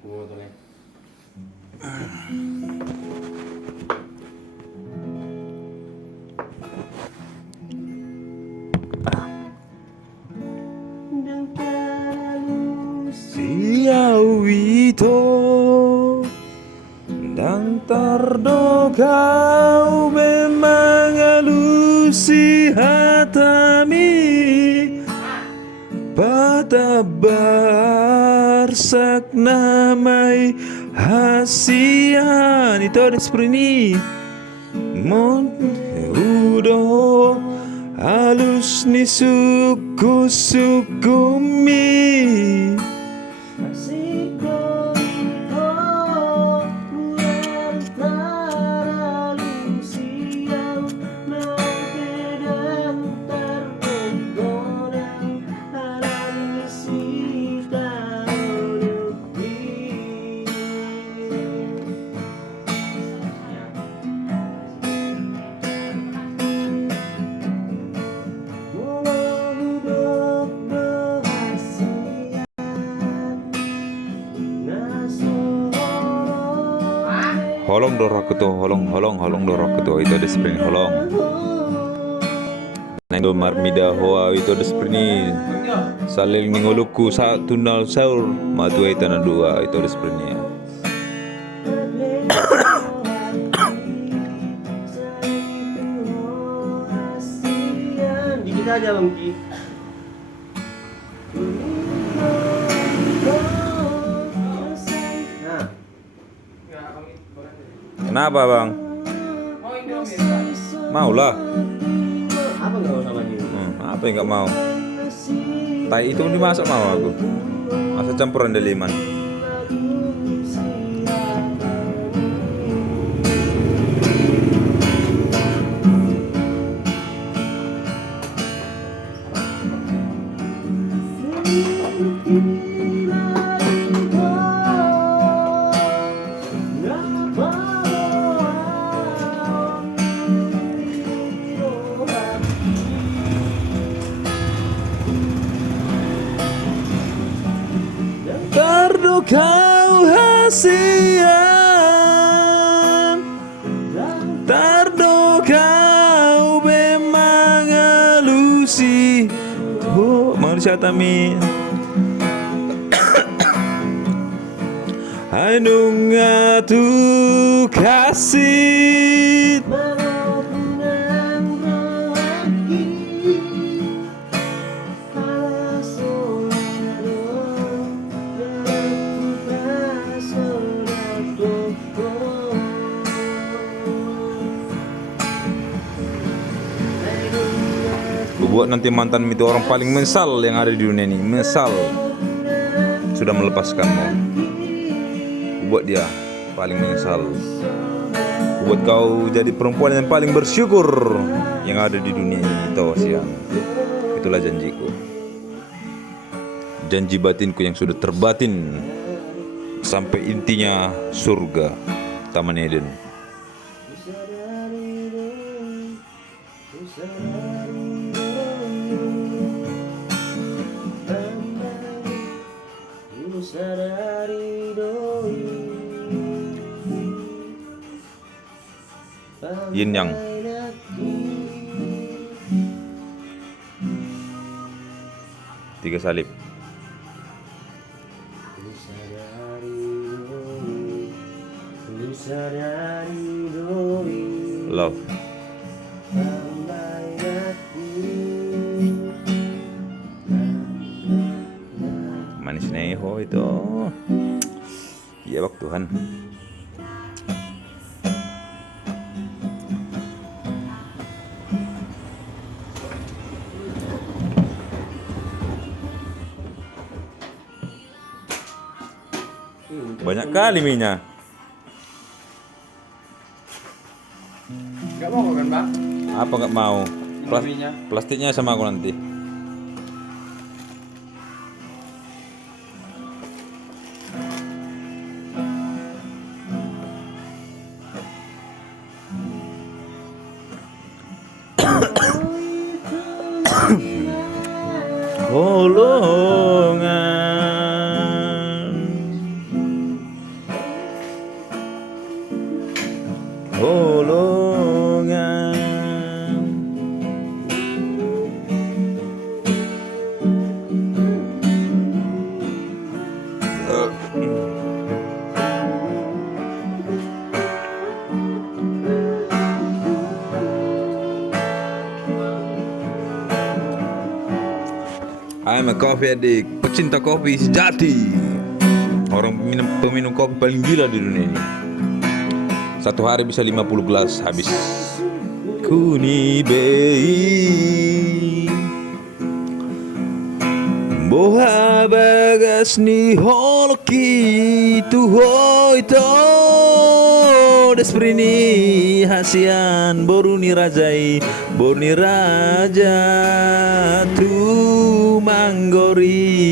Botolnya. Siau itu dan terdogau memang alusi hatami patabar saknamai hasian itu ada seperti ini mon udo halus ni suku sukumi holong dorok itu holong dorok itu ada spring holong nang marmida hoa itu ada spring salil ningoluku sa tunal saur matu itu na dua itu ada spring Dikit aja Bang Ki. Nah. Kenapa bang? Mau lah. Apa nggak mau sama dia? Apa yang nggak mau? Tai itu dimasak mau aku. Masa campuran deliman. Terdokau hasian terdokau memang alusi manusia tami Ainunga tu kasih buat nanti mantan itu orang paling menyesal yang ada di dunia ini, menyesal sudah melepaskanmu. Buat dia paling menyesal. Buat kau jadi perempuan yang paling bersyukur yang ada di dunia ini, Tawasian. Itulah janjiku. Janji batinku yang sudah terbatin sampai intinya surga, Taman Eden. Yin Yang. Tiga salib. Love. Manis neho itu. Ya waktu Tuhan. Banyak kali minyak. Nggak mau kan Bang? Apa nggak mau? Plastiknya sama aku nanti. Golongan holongan. I'm a coffee addict, pecinta kopi sejati. Orang peminum kopi paling gila di dunia ini. Satu hari bisa 50 gelas habis. Kuni bei boha bagas ni holoki tu hoito desprini hasian boruni rajai boruni raja tu manggori.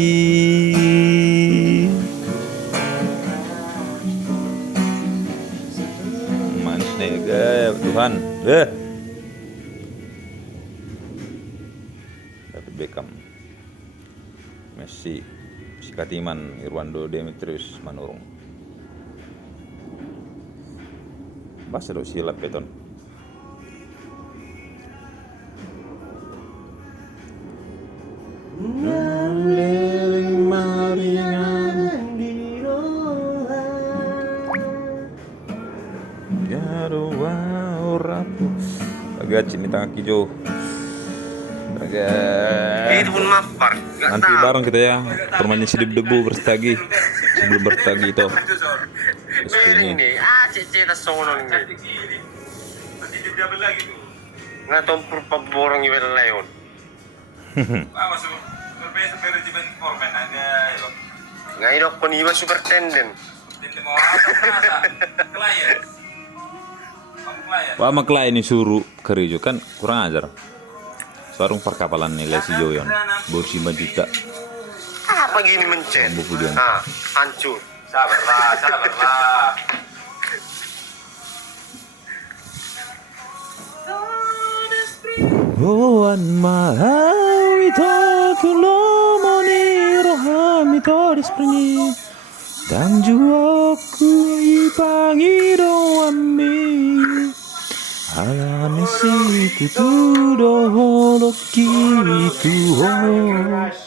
Manis nih guys, Tuhan. David Beckham, Messi, Sikatiman, Irwando, Demetrius, Manurung. Bahasa lo silap beton. Agak ini tangga hijau. Itu pun mapar. Nanti bareng kita ya permainan sidip debu berstagi sebelum berstagi itu. Ini cece sonon ini. Nanti dia lagi tuh. Ngatompur paborong iwel leon. Masuk berbeza manajemen formen ada. Ngaidok peniwa superintendent. Mau apa klien. Wah, mak klien ini suruh kerja kan kurang ajar. Sarung perkapalan nilai si Joyon bersih 5 juta. Apa gini mencet? Nah, hancur. Sabarlah. Wan mahawi takulomoni rohami todesprini dan juaku ipangido ami alamisi kutudo holoki tuhos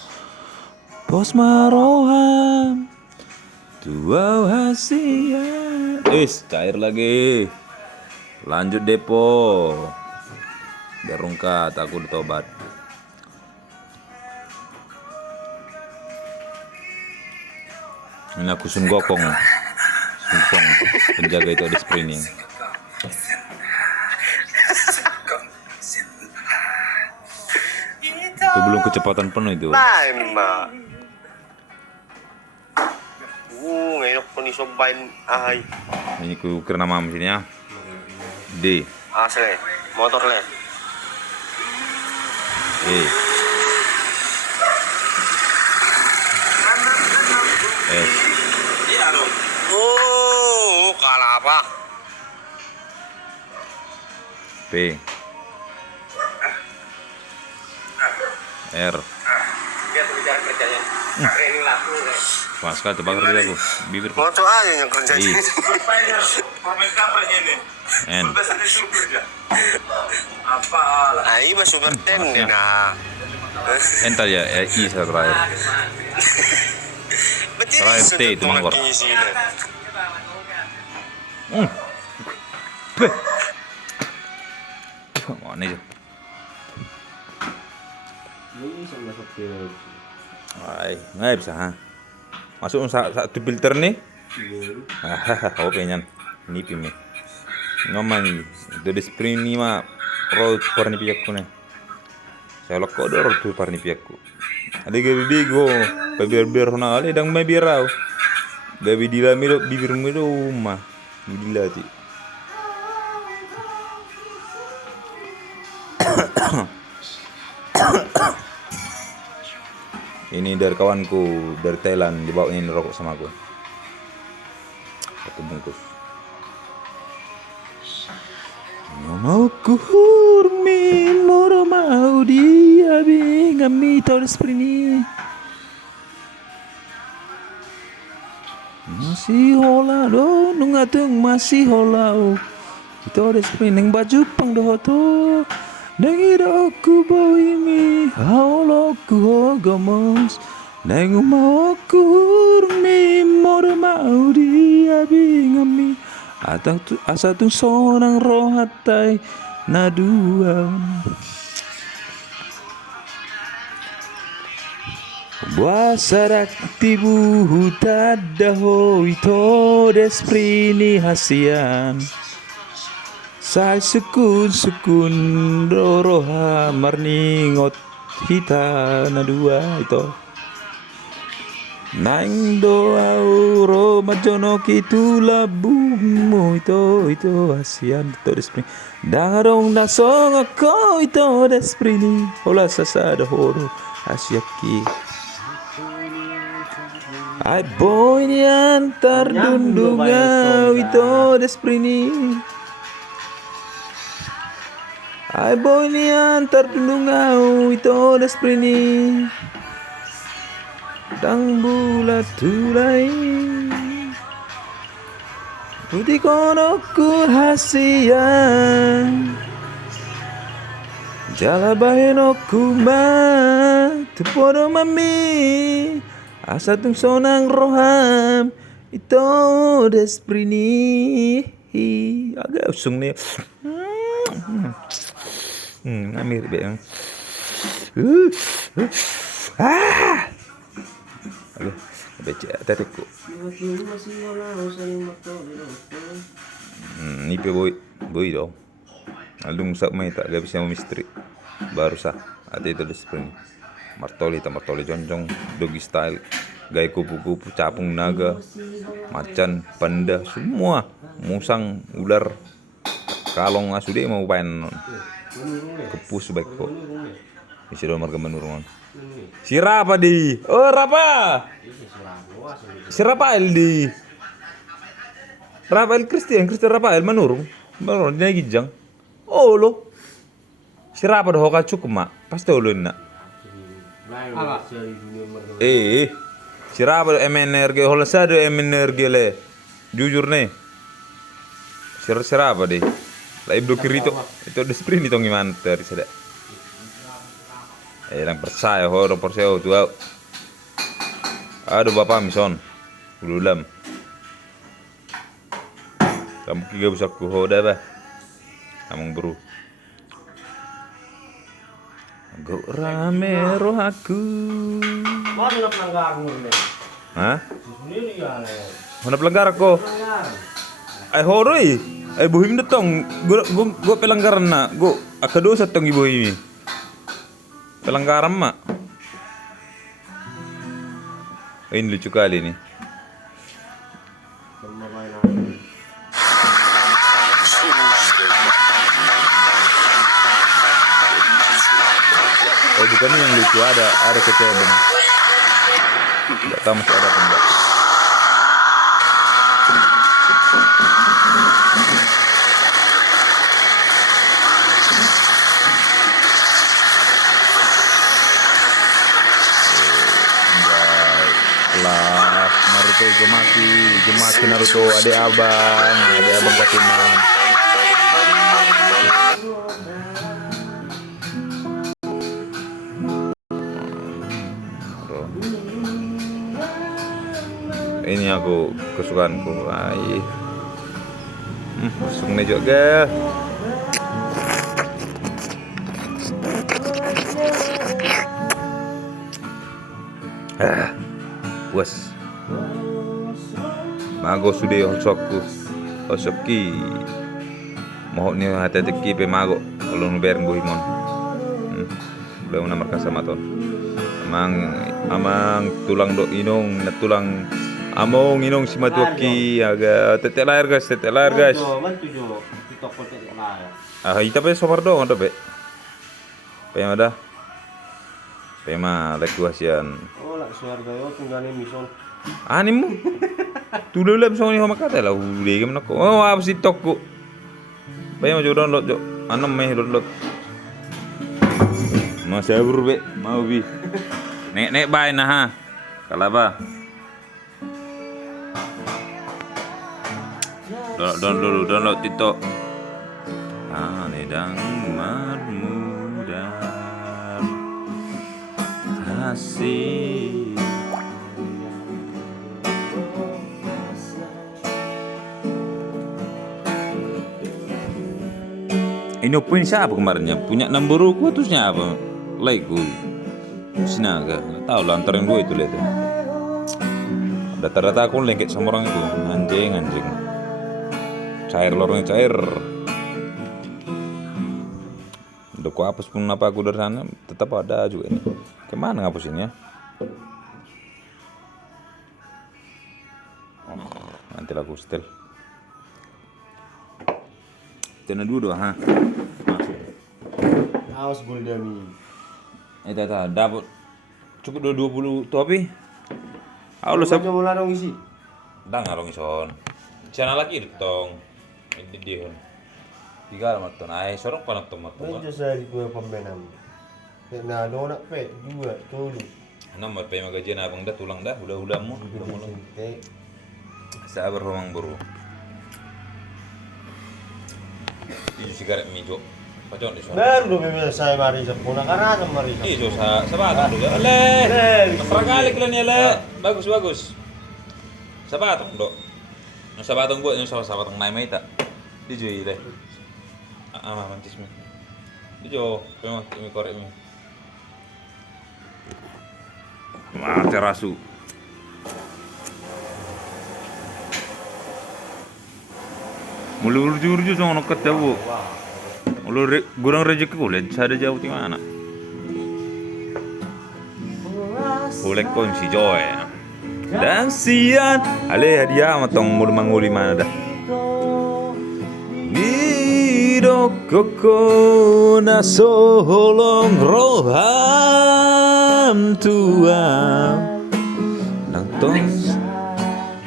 pos maroham tua hasia. Cair lagi. Lanjut depo. Darungkat aku ditobat. Ini aku sunggokong penjaga itu di sprinting. Itu belum kecepatan penuh itu. Ngayon ko ni sobain ay. Ini ku kira nama sini ya. D. Asli, motor le. S. Iya dong. Oh, kalah apa? P. R. Dia bicara kerjanya. Training laku. Pas sekali tebak kerja aku. Bibir. Motor aja yang kerja I. N. Ay, mas super 10 na. N tadi ya, I saya terakhir. Terakhir T itu Manggor. Mana aja? Nggak bisa, ha? Masuk satu filter nih. Oh pengen ini pim nih. Ngaman dari sprint ini mah road parni piyakku nih. Saya lokok dor tuh parni piyakku. Ada gede go, biar na ale dang may birau. Gabi dila milo bibir milo mah. Dila ti. Ini dari kawanku dari Thailand, dibawa ini rokok sama aku. Satu bungkus. Mau ku hurmin moro mau dia bingami todos prini. Masih hola do nungatung masih hola. Ito desprini neng baju pang doho to. Neng ida aku boy mi haulo ku hogamos. Neng mau aku hurmi moro mau dia bingami. Asa tung sonang rohatai naduan. Buasarak tibu hutada ho ito desprini hasian. Sai sukun doroha marningot hita na dua ito. Naing doa uro majono kitu labungmu ito hasian ito desprini. Darong nasong ako ito desprini. Hola sasada horo asyaki. Ay boy ni antar dundungau ito desprini. Ay boy ni antar dundungau ito desprini. Dang bulat tulay. Putih konoku hasian. Jalabahin aku ma tupodo mami. Asa tung sonang roham ito desprini. Agak usung nih. Ngamir be. Aduh, becek tatiku. Nipe boy dong. Aldung sak mai tak gak bisa misteri. Baru sah. Ate itu desprini. Martoli jonjong doggy style. Gaya kupu-kupu capung naga. Macan, panda, semua. Musang, ular. Kalong asude mau pain. Kepus baik kok. Isi do marga menurun. Sirapa di? Oh, rapa? Sirapael di. Rafael Christian Rafael menurun. Menurun dia gijang. Oh lo. Sirapa doh ka cukup mak. Pasti ulun nak. Sirapa MNRG hola sado MNRG le. Jujur nih. Sirapa deh. Lah ibdo kiri itu desprini tong gimana dari sada. Lang percaya ho perseo tu. Aduh bapak mison. Ululam. Kamu kiga bisa ku hoda ba. Among bro. Go rame roh aku. Mana pelanggar murni? Hah? Sendiri ya. Mana pelanggar ko? Ay horoi. Ay buhim na tong. Go pelanggaran na. Go akado sa tong ibuhimi. Pelanggaran mak. Ini lucu kali nih. Oh bukan yang lucu, ada kecebong. Tidak tahu masih ada apa enggak. Kelas Naruto Uzumaki Naruto adik abang Katiman. Ini aku kesukaanku. Sungguh juga. Puas. Mago sudah hosokki. Mohon ni hati teki pe mago. Kalau nubereng buhimon. Belum namarkan sama ton. Amang tulang do inong na tulang among inong si matuki aga tetek lahir guys. Ita pe somar do onda pe. Pe ada. Pe ma leku hasian. Oh, lak suarga yo tunggane mison. Animu. Tululam soni homa kata lah udah gimana kok. Oh, apa sih toko. Pe ma download jo. Anam meh download. Masih berbe mau bi. Nek bay nah ha. Kalaba. Download TikTok. Anedang marmudar kasih. Ini punya siapa kemarinnya? Punya Namboruku atau siapa? Laiku Sinaga, nggak tahu lah antara yang dua itu lihat tuh. Data-data aku lengket sama orang itu, anjing. Cair lorongnya cair. Udah ku hapus pun apa aku dari sana, tetap ada juga ini. Kemana ngapusinnya? Nanti aku setel. Tena dulu doang, ha. Awas Guldami. Dapat cukup 20 topi. Aulo sab. Coba mula dong isi. Dang harong ison. Channel lagi tong. Ini dia. Tiga mat ton. Ai sorok panat ton mat. Itu saya di dua pembenam. Nah, do nak pet dua tolu. Nomor pe magajian abang dah tulang dah udah mu. Udah mulai. Sabar romang buru. Itu sigaret mijo. Pacon di sana. Baru dong saya mari sepuna karena sama mari. Itu sabatong dulu. Le. Mesra kali kalian ya le. Bagus. Sabatong do. Yung sabatong buat yung sabatong naimay ta. Di joy le. Mantis mo. Di jo, memang ini korek mi. Mati rasu. Mulu urju sama nak ketabu. Mulu kurang rezeki boleh cari jauh di mana? Boleh kunci joy. Dan sian, ale hadiah matong mulu manguli mana dah. Diro koko na solong roham tua nang tons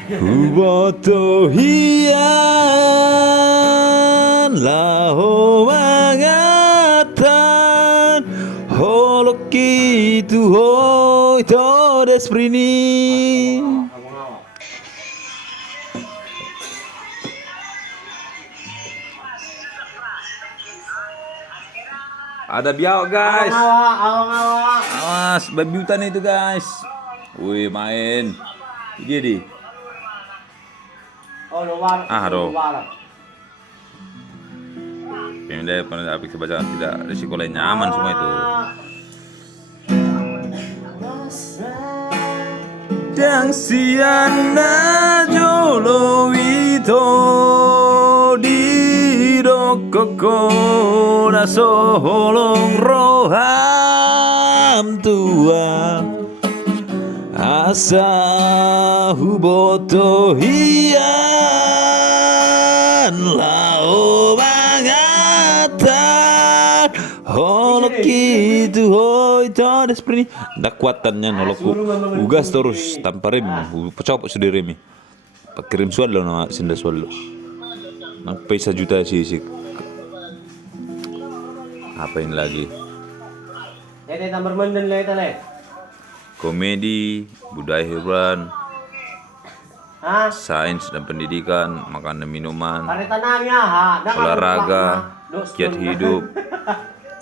huboto hian laho mangatan holoki tu hoi to desprini. Ada biawak guys. Awang. Awas, babi hutan itu guys. Wih main. Dia di. Oh, luar. Aduh. Pindah pada aplik bacaan tidak risiko lain nyaman semua itu. Dang siana jolo wito di rokoko na solong roham tua asa huboto hian lao mangatan holoki tu hoi todes prini ndak kuatannya noloku ugas terus tanpa rem pecopot sudah remi pakai rem swallow nama senda swallow sampai 1 juta sih apain lagi Tete tambah menden le tale. komedi budaya hiburan Hah? sains dan pendidikan makanan minuman Kare tanahnya ha. olahraga kiat hidup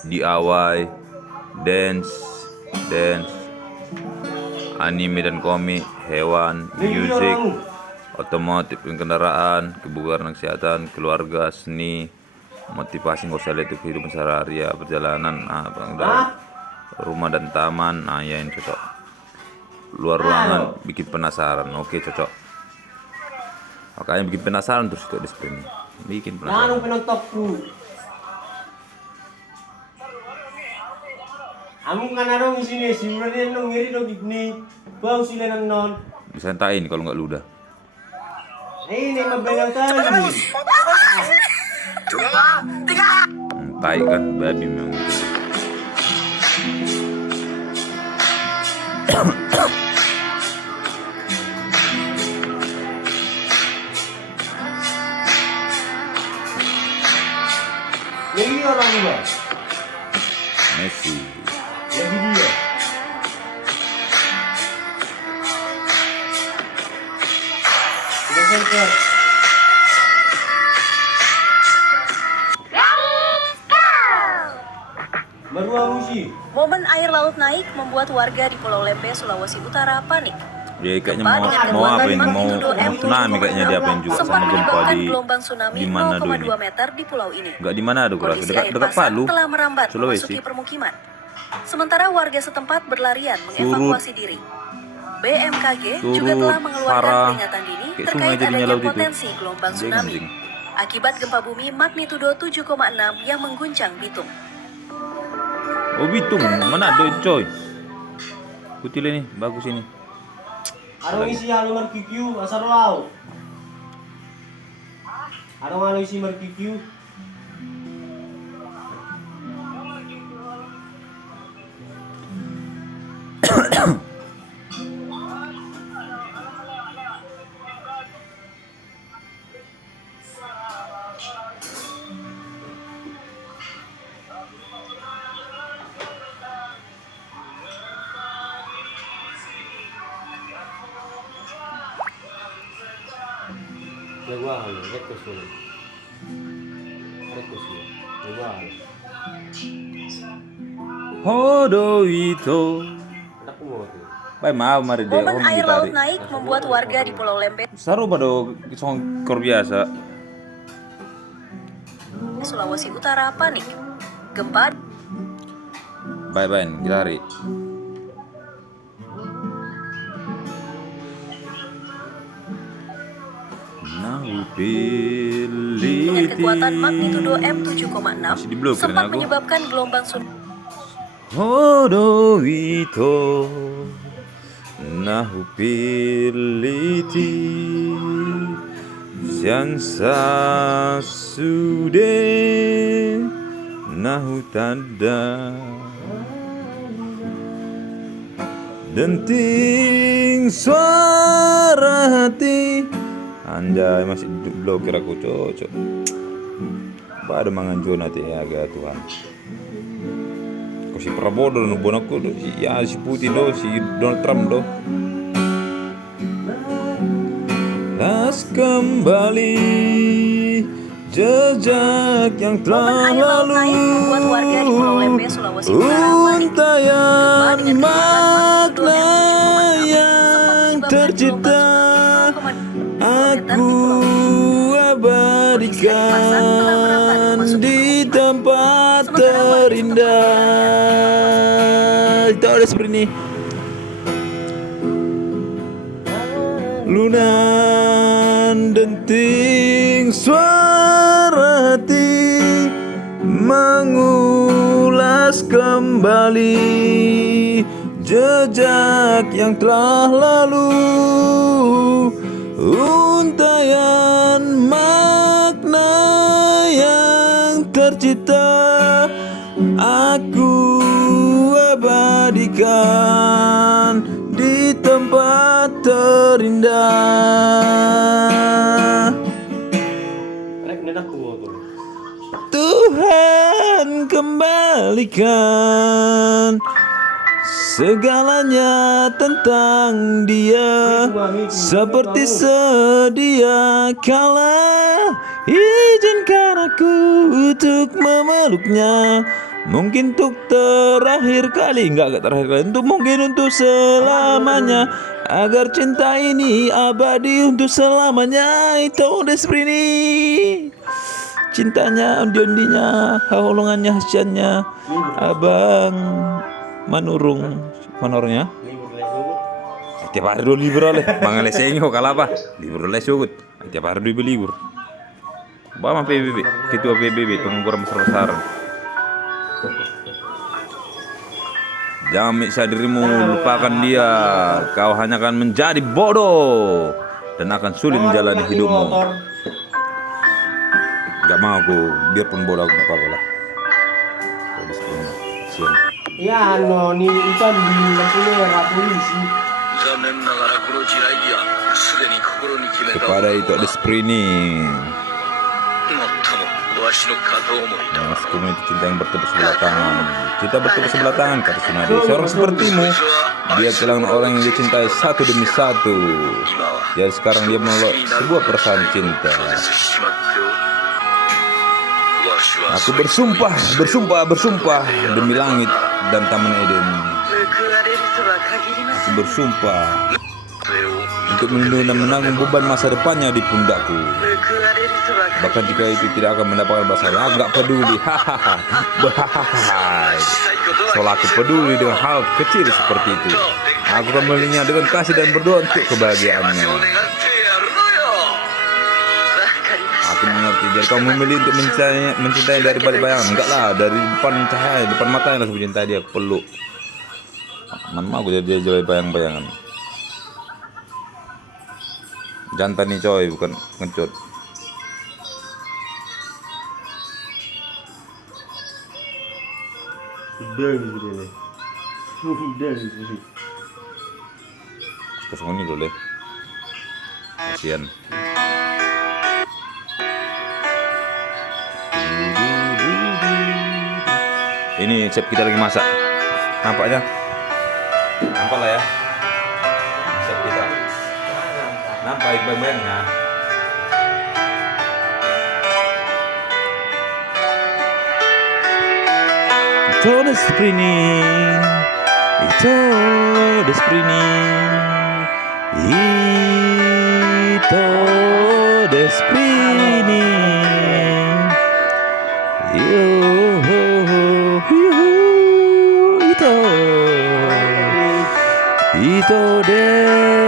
DIY dance anime dan komik hewan musik otomotif dan kendaraan kebugaran dan kesehatan keluarga seni motivasi nggak usah lihat itu kehidupan sehari-hari ya perjalanan rumah dan taman ya yang cocok luar ruangan bikin penasaran oke cocok makanya bikin penasaran terus itu display bikin penasaran Anong pinagtokku? Among ka na rong isini, siguro din nung ngiri do gigni. Baw sila ng non. bisa entain kalau nggak ludah Ay, hindi mabalaw tayo. tai kan babi memang Ngiri orang ba? Messi Lagi dia. Sudah center. Maruamusi. Momen air laut naik membuat warga di Pulau Lembe, Sulawesi Utara panik. Ya kayaknya Gempa dengan mau apa kekuatan ini? Mau magnitudo tsunami kayaknya dia pengen juga sempat sama gempa menyebabkan di gelombang tsunami Manado ini. 0,2 meter di pulau ini. Enggak di Manado, Kondisi dekat air dekat pasang Palu, telah merambat Sulawesi. memasuki permukiman. Sementara warga setempat berlarian mengevakuasi diri. BMKG juga surut telah mengeluarkan parah. peringatan dini Kayak terkait sungai jadinya adanya laut itu. potensi gelombang tsunami Anjing. akibat gempa bumi magnitudo 7,6 yang mengguncang Bitung. Oh Bitung, Manado itu coy. Kutil ini, bagus ini. Arong isi halo markikyu asar lau. Arong halo isi markikyu. Lewa halo, rekos halo. Rekos halo. Lewa halo. Hodo itu. Aku mau tuh. Baik maaf mari deh. Momen air laut naik membuat warga di Pulau Lembe, Saru pada songkor biasa. Sulawesi Utara panik. Gempa Bye bye, Gilari. dengan kekuatan magnitudo M7,6 Masih diblokir sempat aku. menyebabkan gelombang tsunami. Hodo itu nahupiliti jansa sude nahutada denting suara hati. Anjay, masih blokir aku cocok. Pada manganjo nanti agak Tuhan. Kau si Prabowo do bonakku do, si Putin do, si Donald Trump do. Las kembali jejak yang telah Momen air laut lalu. naik membuat warga di Pulau Lembe, Sulawesi Utara panik. Untayan Gempa dengan kekuatan makna magnitudo yang M7,6 sempat menyebabkan tercipta. gelombang tsunami 0,2 meter Aku abadikan di tempat terindah. Itu ada seperti ini. Lunan denting suara hati mengulas kembali jejak yang telah lalu. Untayan makna yang tercipta aku abadikan di tempat terindah. Rek nedak aku mau tuh. Tuhan kembalikan segalanya tentang dia seperti sedia kala. Izinkan aku untuk memeluknya, mungkin untuk terakhir kali, enggak terakhir kali, untuk mungkin untuk selamanya, agar cinta ini abadi untuk selamanya. Itu Desprini, cintanya, undi-undinya, haulungannya, hasiannya, abang manurung manornya. Libur lesu. Tiap hari dua libur oleh mangan lesengho kalah apa libur les sugut tiap hari dua libur bawa PBB ketua PBB pengangguran besar-besaran. Jangan miksa dirimu, lupakan dia. Kau hanya akan menjadi bodoh dan akan sulit menjalani hidupmu. Gak mau aku, biarpun bodoh aku gak apa-apa lah. Kasian. Iya, no, ni ikan di lesunya ya polisi. Kepada itu ada Sprini. Masku itu cinta yang bertepuk sebelah tangan. Cinta bertepuk sebelah tangan, kata Sunade. Seorang sepertimu, dia kehilangan orang yang dia cintai satu demi satu. Jadi sekarang dia menolak sebuah perasaan cinta. Aku bersumpah demi langit dan Taman Eden. Aku bersumpah untuk melindungi dan menanggung beban masa depannya di pundakku. Bahkan jika itu tidak akan mendapatkan balasan, aku gak peduli. Soalnya aku peduli dengan hal kecil seperti itu. Aku akan melindunginya dengan kasih dan berdoa untuk kebahagiaannya. Aku mengerti. Jadi kamu memilih untuk mencintai dari balik bayangan? Enggak lah, dari depan cahaya, depan matanya langsung mencintai dia, peluk. Mana aku jadi bayang-bayangan. Jantan nih coy, bukan ngecut. Udah gitu deh. Udah gitu. Kosong ini dulu deh. Kasian. Ini chef kita lagi masak. Nampaknya. Nampak lah ya. Chef kita. Nampak bayang-bayangnya. Ito desprini. Ito desprini. Ito desprini. Ito desprini.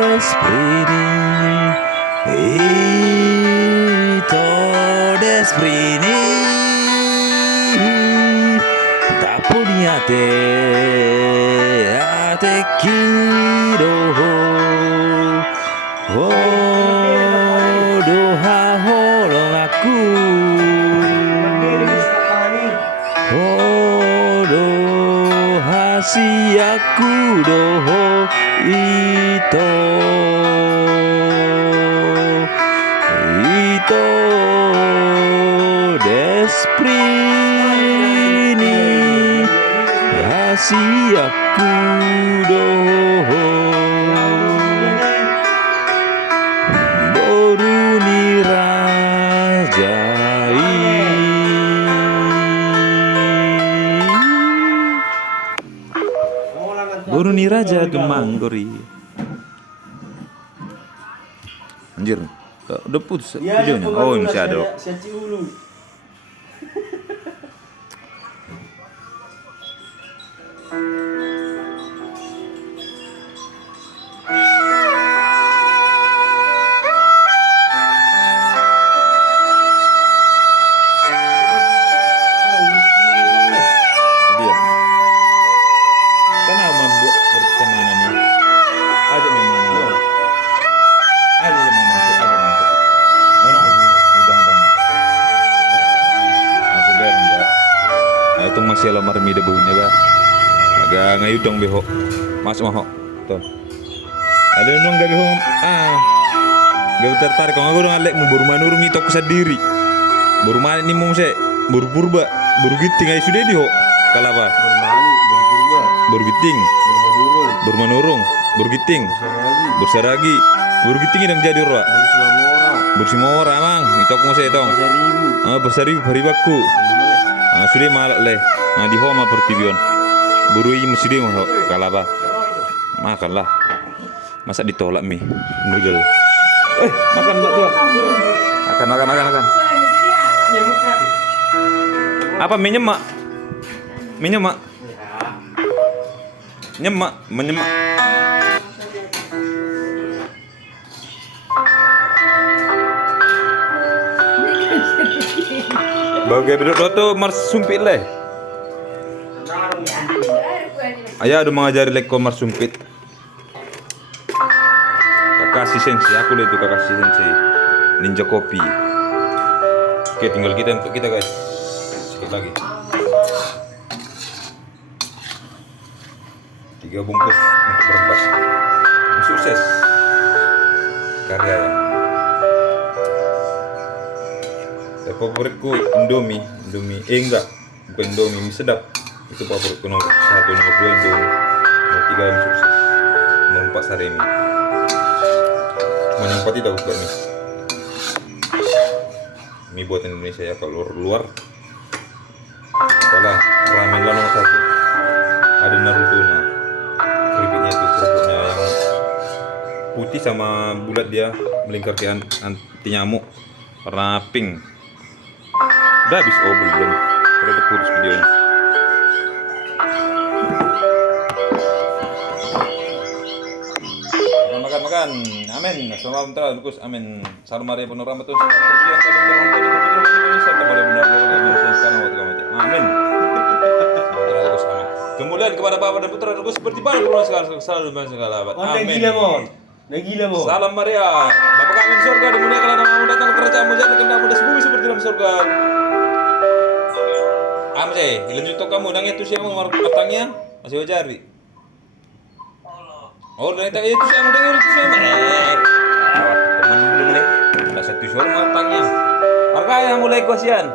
Ito desprini. Tak punya te quiero. Oh, doha holong aku. Oh, doha si aku doho ito. Ito desprini. Rahasia aku doho. Boruni rajai. Boruni raja gemanggori. Anjir, udah putus videonya. Oh, masih ada. Siaci ulu. Dia. Kenapa membuat pertemanan ini? Ajak memang. Ajak memang masuk. Aku biar enggak. Itu masih lamar mi debunya ba. Agak ngayudong beho. Mas maho. Tuh. Ada nong gak beho. Gak tertarik kalau aku udah ngalek mau baru manurung itu aku sendiri. Baru mana nih mau saya? Baru purba, baru giting aja sudah di ho. Kalapa? Baru giting, baru manurung, baru giting, bersaragi, baru giting yang jadi ora. Baru semua orang mang, itu aku mau saya tong. Bersaribu hari baku. Sudah malak leh. Di ho mah pertibion. Baru ini mesti dia mau kalapa? Makanlah. Masa ditolak mi, noodle. Makan mbak tua. Makan. Apa mie nyemak? Mie nyemak. Menyemak. Bagai bedok tuh mars sumpit leh. Ayah udah mengajari lekor mars sumpit. Kakashi Sensei, aku lihat itu Kakashi Sensei. Ninja kopi. Oke, tinggal kita untuk kita guys. Sedikit lagi. 3 bungkus untuk berempat. Sukses. Karya. Favoritku Indomie. Enggak, bukan Indomie, mie sedap. Itu favoritku nomor 1, nomor 2 Indomie. Nomor 3 yang sukses. Nomor 4 Saremi. Cuma yang 4 itu aku suka mie buatan Indonesia ya. Kalau luar putih sama bulat dia melingkar ke anti nyamuk warna pink. Udah habis? Oh belum. Kalau udah putus videonya. Makan. Amin. Assalamualaikum warahmatullahi wabarakatuh. Amin. Salam Maria penuh rahmat Tuhan. Amin. Kemuliaan kepada Bapa dan Putra dan Roh Kudus seperti pada dulu sekarang selalu dan segala abad. Amin. Gila mo. Salam Maria. Bapa kami di surga, dimuliakanlah namamu, datang kerajaanmu, jadi kehendakmu di bumi seperti dalam surga. Amse, ilanjut kamu nang itu siapa matangnya masih wajari. Oh, dan itu siapa dengar itu siapa? Teman belum nih. Ada satu suara matangnya. Harganya mulai kuasian.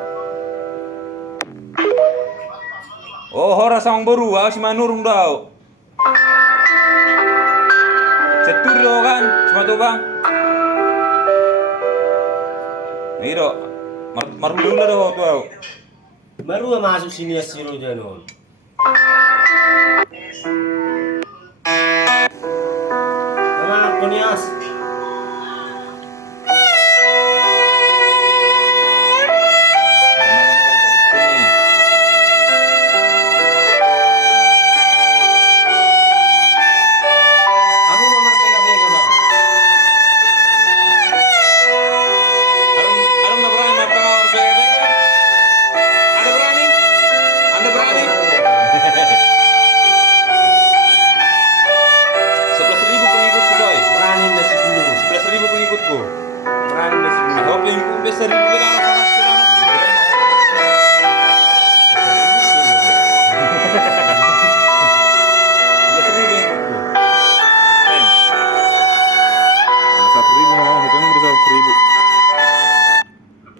Oh, hora sang baru, si manurung dau. Cetur do kan, cuma tuh bang. Nih do, maru dulu do tuh. Baru masuk sini ya si Rojanon. Nama Konias.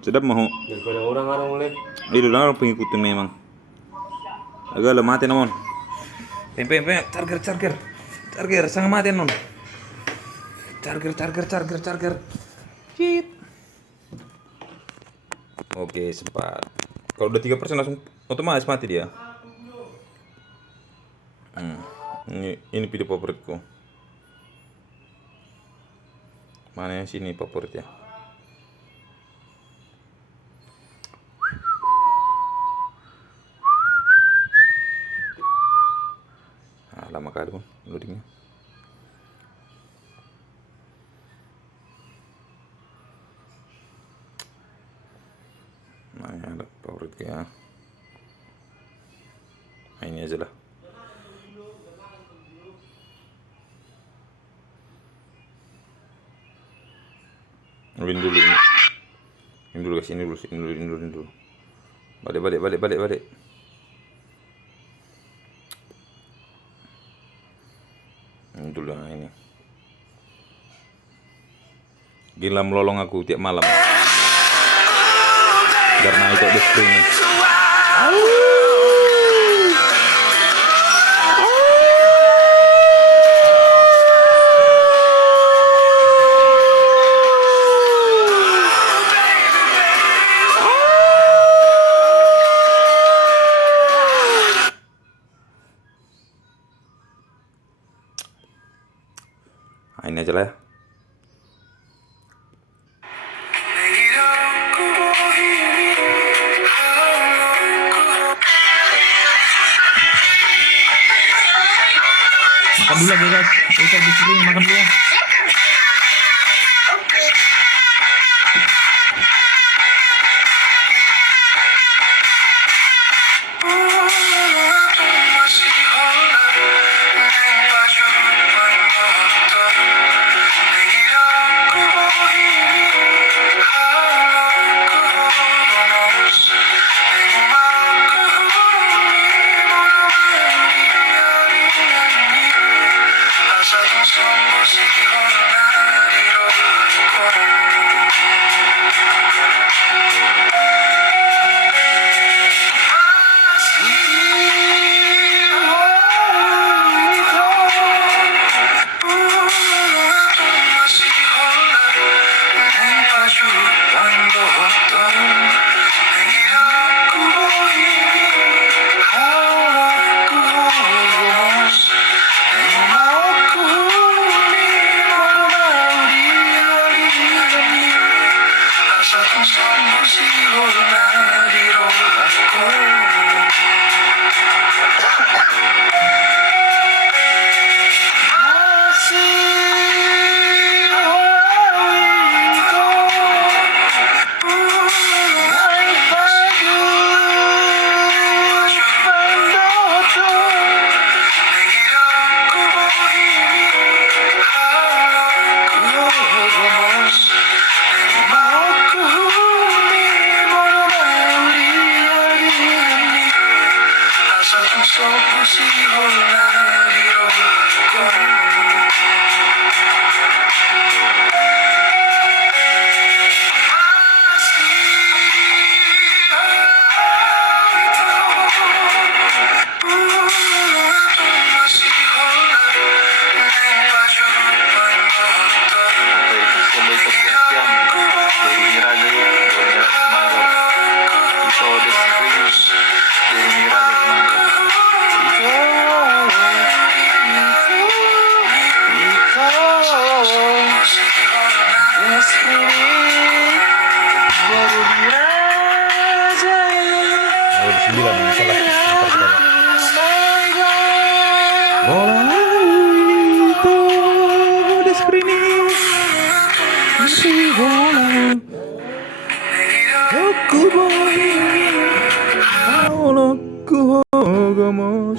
Sedap mau. Daripada orang-orang mulai. Itu orang pengikut memang. Agak lemah mati namun. Pem charger. Sangat mati non. Charger. Cit. Oke, sempat. Kalau udah 3% langsung otomatis mati dia. Ini video favoritku. Mana yang sini favoritnya? Lama kali pun loadingnya. Nah, ada favorit ya. Nah, ini aja lah. Ini dulu ini. Ini dulu guys, ini dulu. Balik. Ini dulu ini. Gila melolong aku tiap malam. Karena itu di screen. Nah, ini aja lah ya. Makan dulu lagi guys. Kita di sini makan dulu ya. Somos Sembilan yang salah. Bola itu desprini si bola aku bola aku gamos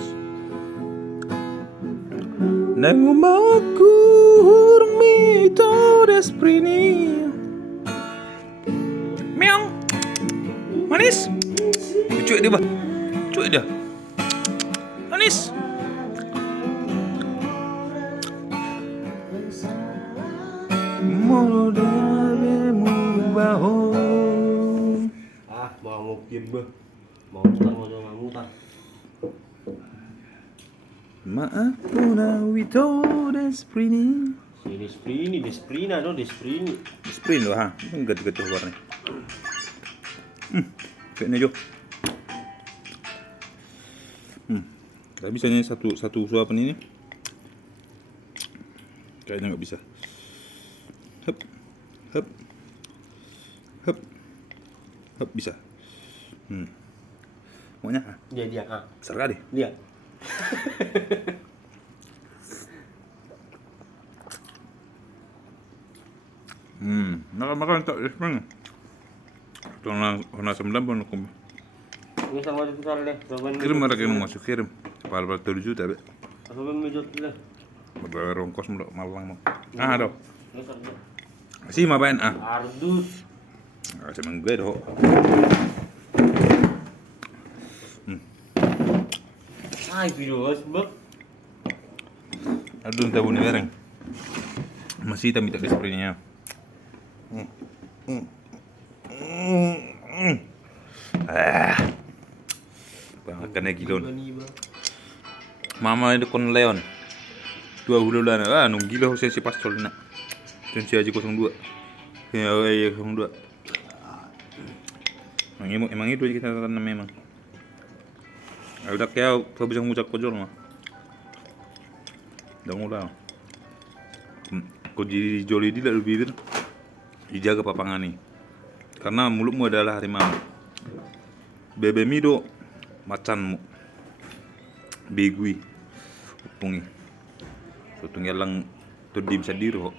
nengumaku mito desprini meong manis cuek dia bah cuek dia manis. Mau game bah. Mau mutar. Maaf puna wito desprini. Desprina no, desprini. Sprint loh ha, enggak warna. Kayaknya Jo. Gak bisa nih satu suapan ini. Kayaknya nggak bisa. Hep bisa. Maunya Dia serah deh. dia. Makan tak Spring. Tolong sembilan pun aku. Ini sama itu besar deh. Kirim mereka yang masuk kirim. Pal 7 juta be. Apa menjot deh. Bayar ongkos malang mau. Ada. Ini kerja. Si mabain Ardus. Saya gue doh. Ay, video bak. Aduh tahu nih bareng. Masih tak minta spraynya. Bangkannya gilon. Mama itu kon leon. 2 bulan nung gila saya si pastol nak. Tensi aja 02. Ya 02. Emang itu kita tanam memang. Udah kayak kau bisa ngucap kojol mah. Udah. Kau jadi joli tidak lebih dijaga papangan nih. Karena mulutmu adalah harimau. Bebe mido macanmu. Begui. Upungi. Sutung yalang tuh dim sadiro.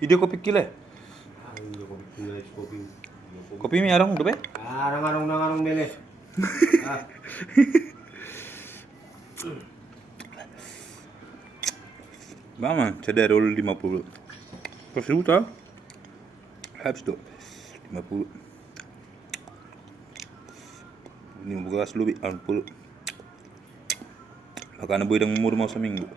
Ide kopi kile. Kopi mi arang dobe? Arang dele. Mama, cadar roll 50. Pas luta. Habis tu 50. Ini bekas lebih 60. Makanya boy dang umur mau seminggu.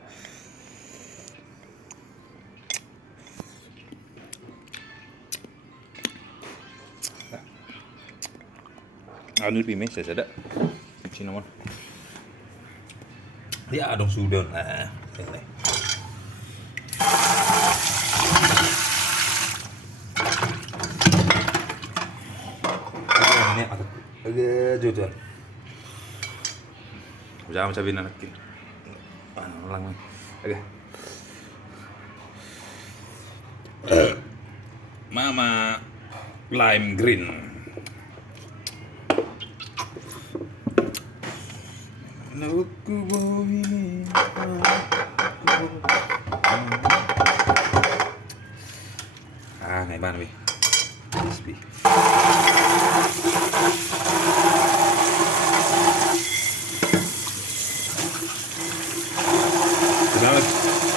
Anu pime saya ada. Cinnamon. Ya dong sudah. Nah, selesai. Ini agak jujur. Jangan sabihin anak kita. Ulang nih. Oke. Mama lime green. Ngày ban đi. Kenapa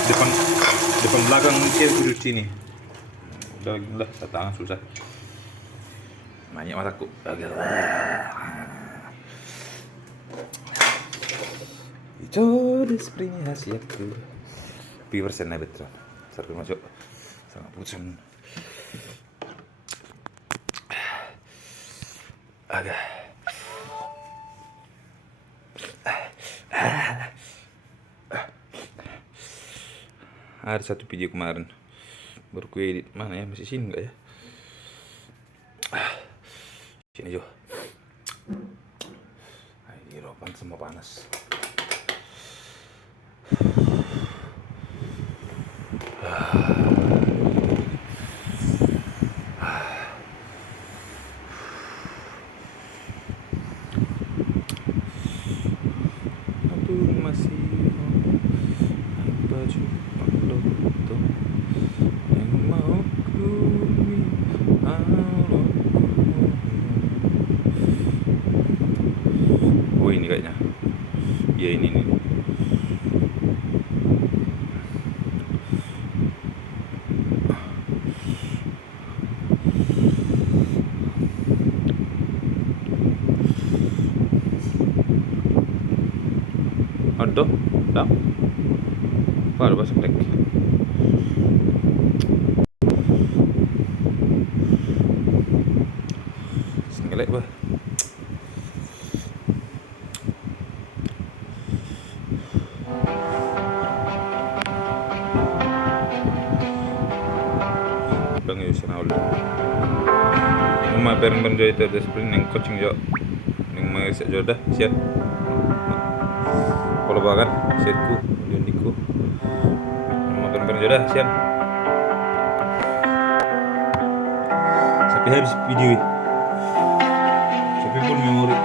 depan depan belakang dia duduk sini. Udah tangan susah. Banyak mataku. Itu spring hasilku. Piversen na betul. Sarap masuk. Sangat pucun. Agak. Ada satu video kemarin baru ku edit, mana ya, masih sini enggak ya? Sini Jo. Ini ropan semua panas. Aduh masih baju loto yang mau ku oh ini kayaknya ya ini nih. Aduh, dah. Baru masuk lagi. Sengelek bah. Bang Yusin Aul. Uma bareng-bareng jo itu ada sprint yang coaching jo. Yang mengisik jo dah, siap. Kalau bahkan setku, uniku. Uma bareng-bareng jo dah, siap. Sampai habis video ini. Sampai pun memori.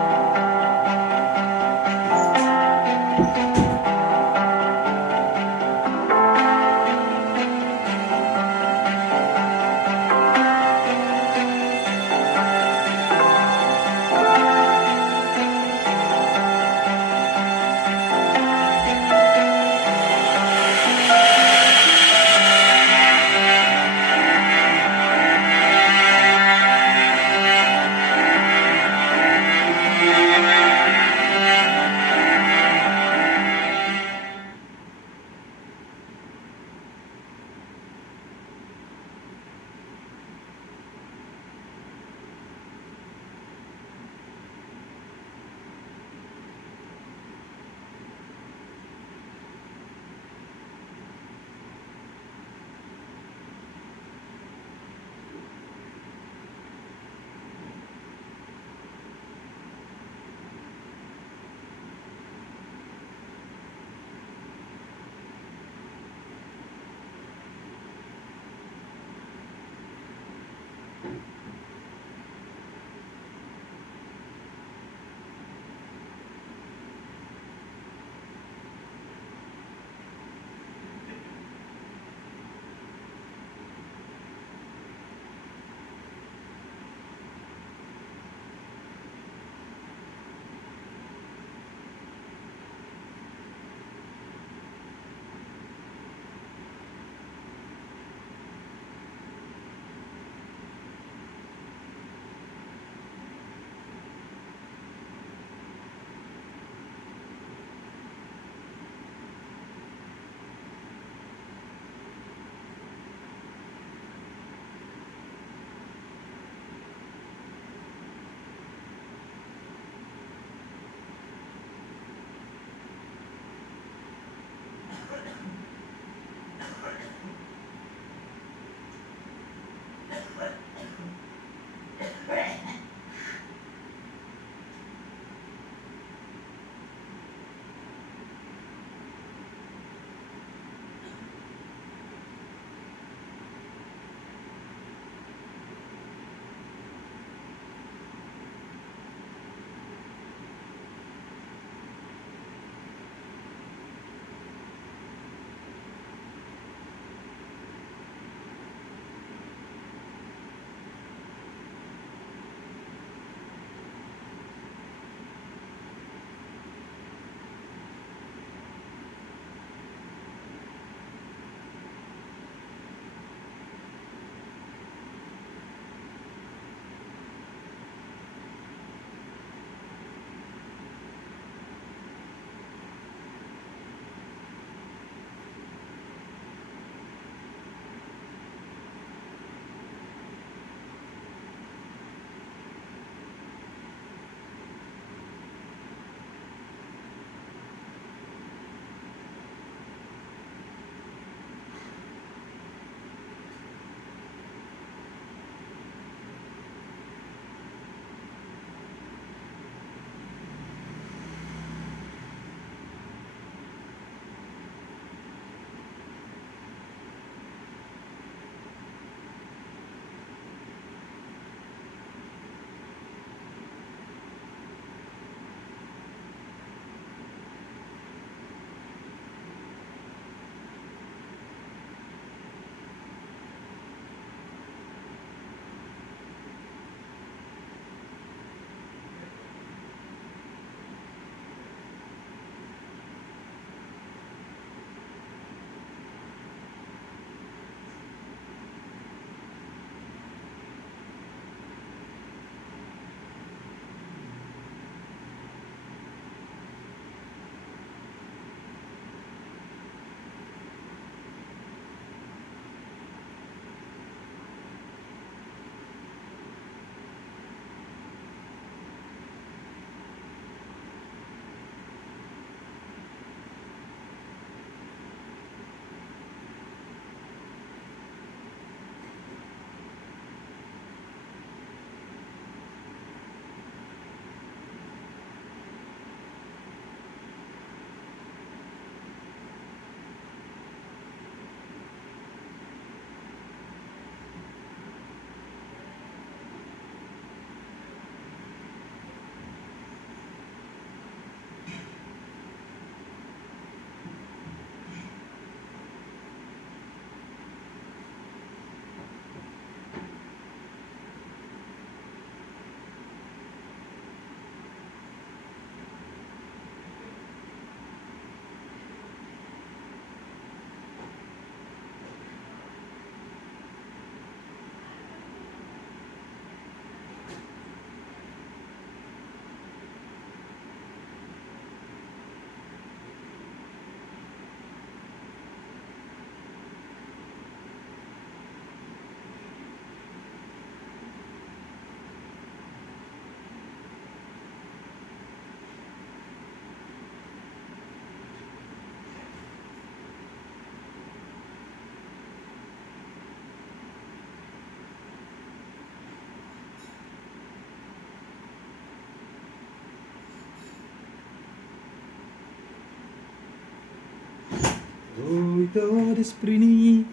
Todo desprini.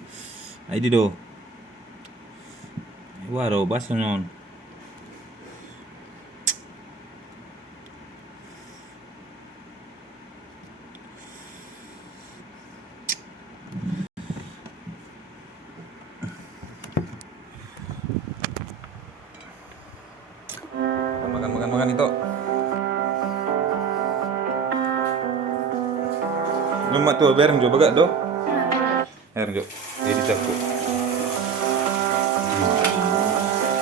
Aí do. Waro basa non. Makan itu. Lemak tuh bereng jo baga do. Bereng jo. Jadi cakup.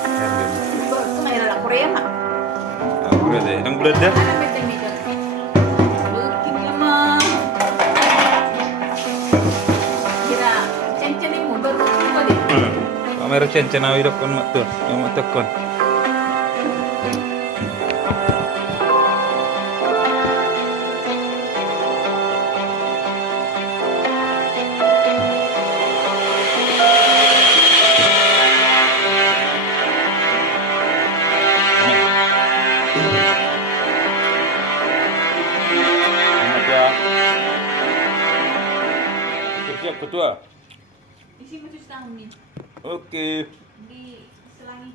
Bereng jo. Itu may nalak Korea mak. Aku ada. Nang bulan dah. Ano may temikan? Berking naman. Kira cen-cenin mo baru ko din. Kamera cen awi dokon mak tuh. Yang mak tekon. Siap ketua. Isi mo sa amin. Oke. Di selangi.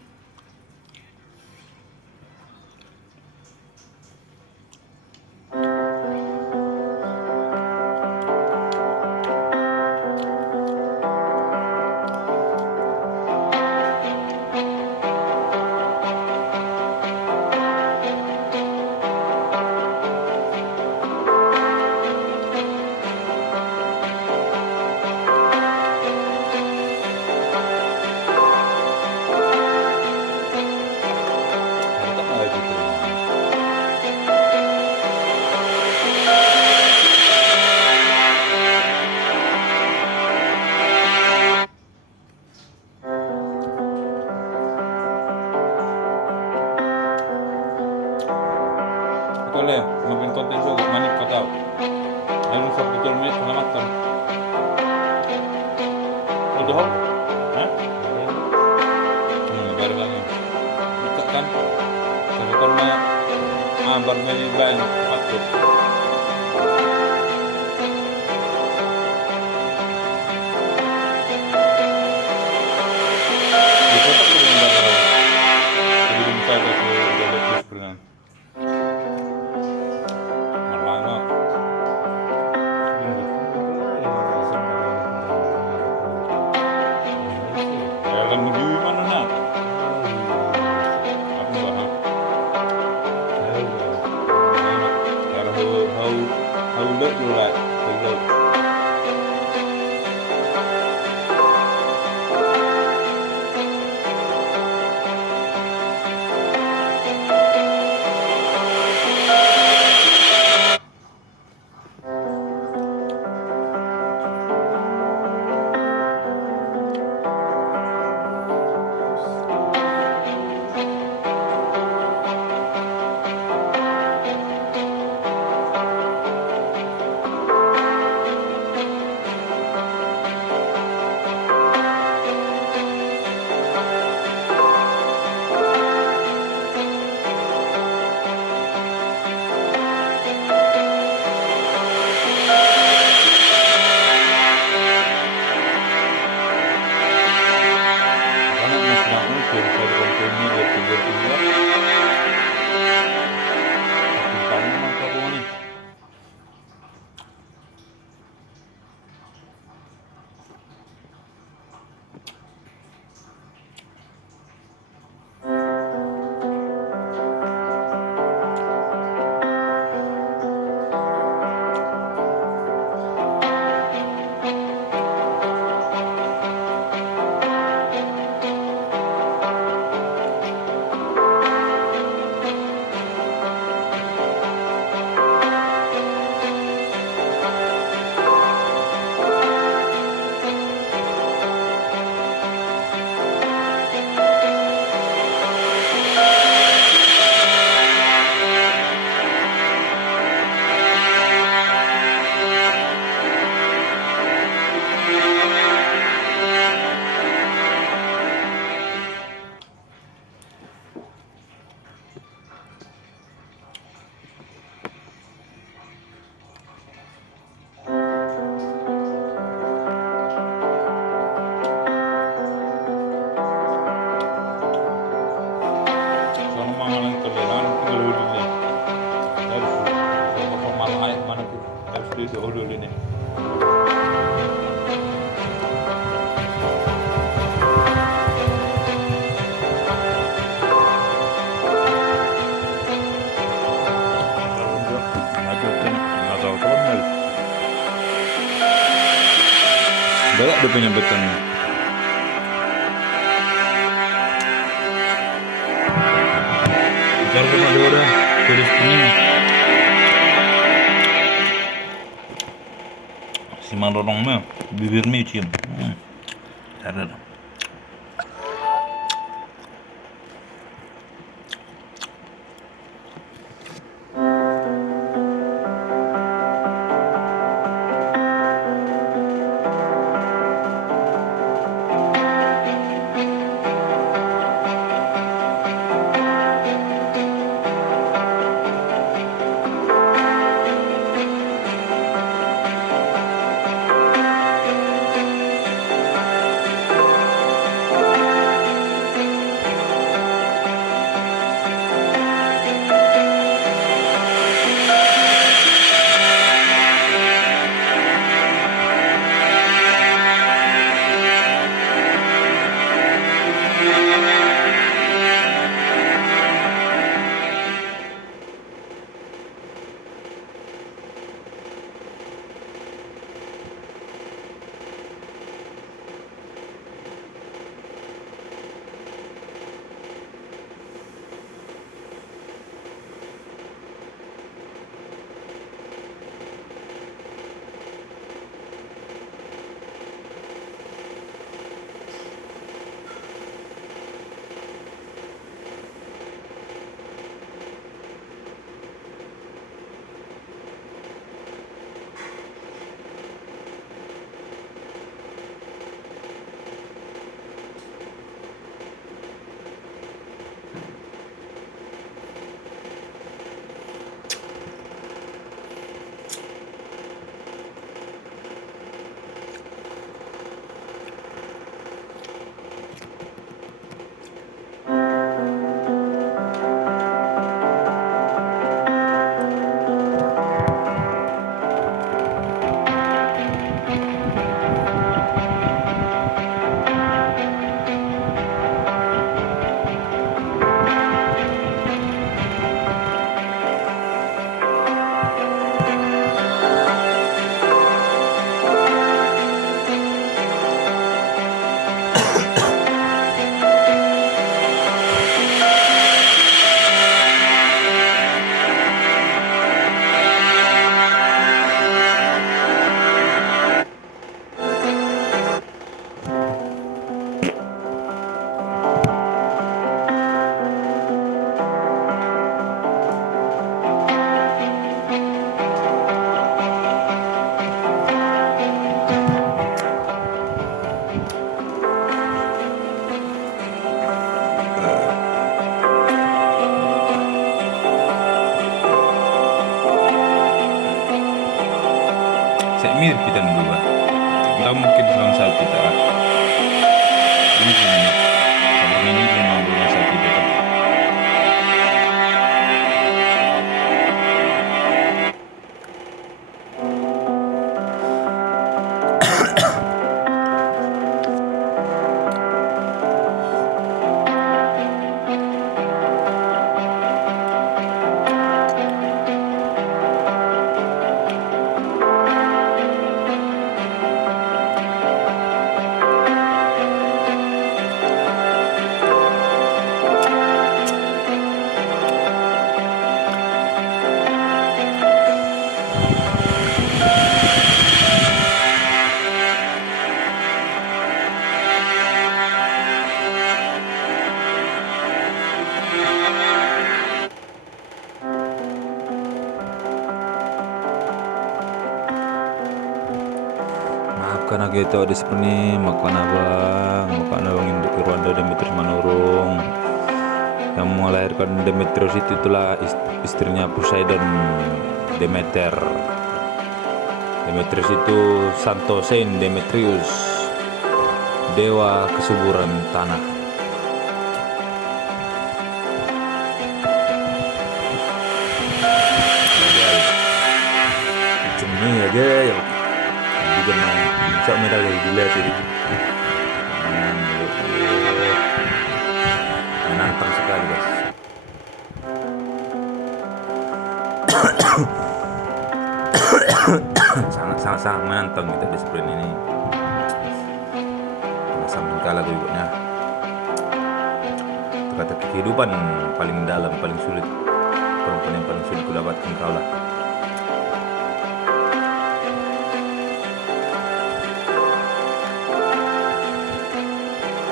jauh dulu nih. Banyak dia punya betonnya. Bentar sama dia udah tulis ini. Si mandorongnya bibirnya cium. Ada. Saya mirip kita dulu, nggak mungkin selang saat kita. Ini sini, kalau ini memang belum saat kita. Maafkan aku itu di sini, makan abang induk Rwanda Demetrius Manurung yang melahirkan Demetrius itu itulah istrinya Poseidon, Demeter. Demetrius itu Santo Saint Demetrius, dewa kesuburan tanah. Cumi aja ya. Juga main bisa medal dari gila jadi. Menantang sekali guys. sangat menantang kita di sprint ini. Sampai kalah berikutnya. Kata kehidupan paling dalam, paling sulit, perempuan yang paling sulit kudapatkan kau lah.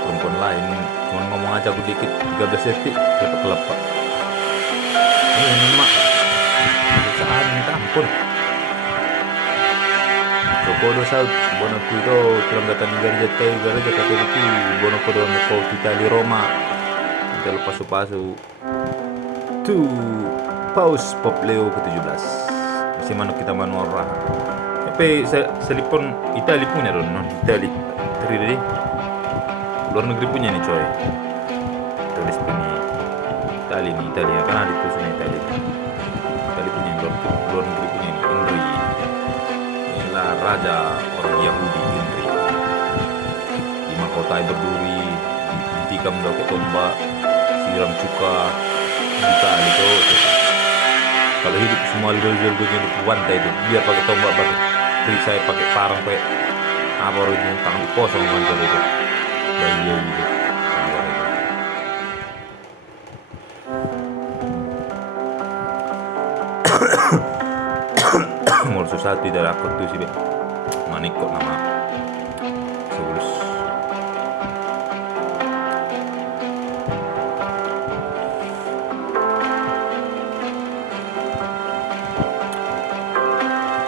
Perempuan lain cuma ngomong aja aku dikit 13 detik dapat kelapa. Ini mak saat minta ampun. Kodo saut bono kudo tulang gatan garaja katoliki bono kodo neko Itali Roma kita lepas pasu tu paus Pop Leo ke-17 masih manuk kita manual tapi selipon Itali punya dong non Itali terdiri luar negeri punya nih coy tulis bunyi Itali nih Italia karena di tulisan Itali punya luar negeri punya nih Indri raja orang Yahudi Indri di mahkota berduri ditikam pakai tombak siram cuka buka itu kalau hidup semua lidl-lidl di pantai itu biar pakai tombak pakai perisai pakai parang pakai apa itu tangan kosong mancar itu bayi gitu nomor satu tidak aku tuh sih manik kok nama sebelus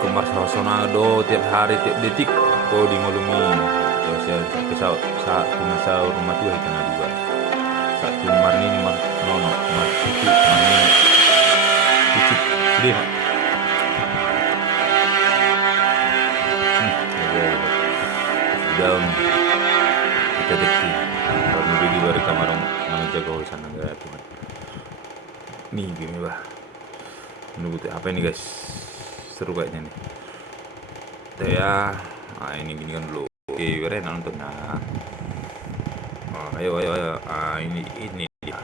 kemar Sonado tiap hari tiap detik kau di ngolongin pesawat saat sahur rumah tua itu juga saat mar ini mar nono mar cucu mar ini cucu deh daun kita dekti baru di luar kamar nama jaga sana enggak tuh nih gini bah menunggu apa ini guys seru kayaknya nih saya ini gini kan dulu oke keren nonton nah ayo ini dia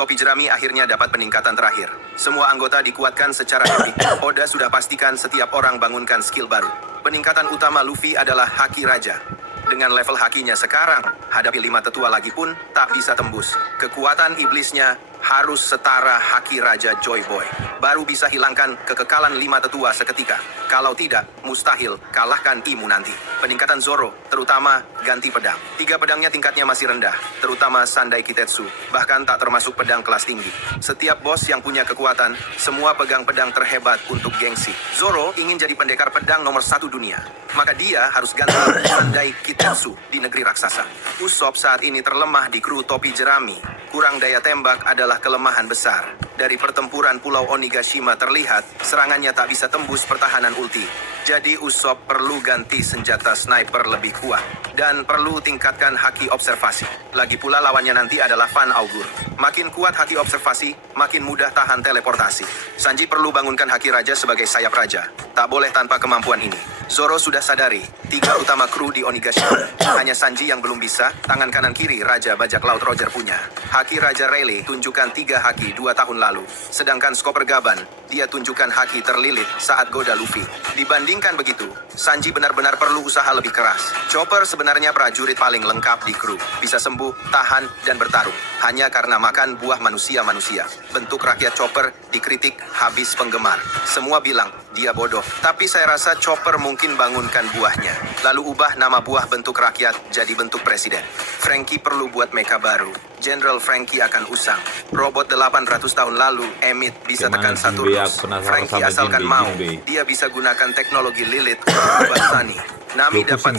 Topi jerami akhirnya dapat peningkatan terakhir. Semua anggota dikuatkan secara etik. Oda sudah pastikan setiap orang bangunkan skill baru. Peningkatan utama Luffy adalah Haki Raja. Dengan level hakinya sekarang, hadapi 5 tetua lagi pun tak bisa tembus. Kekuatan iblisnya harus setara Haki Raja Joy Boy. Baru bisa hilangkan kekekalan 5 tetua seketika. Kalau tidak, mustahil kalahkan Imu nanti. Peningkatan Zoro, terutama ganti pedang. 3 pedangnya tingkatnya masih rendah, terutama Sandai Kitetsu, bahkan tak termasuk pedang kelas tinggi. Setiap bos yang punya kekuatan, semua pegang pedang terhebat untuk gengsi. Zoro ingin jadi pendekar pedang nomor 1 dunia. Maka dia harus ganti Sandai Kitetsu di negeri raksasa. Usopp saat ini terlemah di kru topi jerami. Kurang daya tembak adalah kelemahan besar. Dari pertempuran Pulau Onigashima terlihat, serangannya tak bisa tembus pertahanan ulti. Jadi Usopp perlu ganti senjata sniper lebih kuat. Dan perlu tingkatkan haki observasi. Lagi pula lawannya nanti adalah Van Augur. Makin kuat haki observasi, makin mudah tahan teleportasi. Sanji perlu bangunkan haki raja sebagai sayap raja. Tak boleh tanpa kemampuan ini. Zoro sudah sadari, 3 utama kru di Onigashima. Hanya Sanji yang belum bisa, tangan kanan kiri Raja Bajak Laut Roger punya. Haki Raja Rayleigh tunjukkan 3 haki 2 tahun lalu. Sedangkan Skopper Gaban, dia tunjukkan haki terlilit saat goda Luffy. Dibandingkan begitu, Sanji benar-benar perlu usaha lebih keras. Chopper sebenarnya prajurit paling lengkap di kru. Bisa sembuh, tahan, dan bertarung. Hanya karena makan buah manusia-manusia. Bentuk rakyat Chopper dikritik habis penggemar. Semua bilang, dia bodoh. Tapi saya rasa Chopper mungkin bangunkan buahnya. Lalu ubah nama buah bentuk rakyat jadi bentuk presiden. Franky perlu buat mecha baru. General Franky akan usang. Robot 800 tahun lalu, Emit bisa tekan Saturnus. Franky asalkan mau, dia bisa gunakan teknologi Lilith untuk ubah Sunny. Nami dapat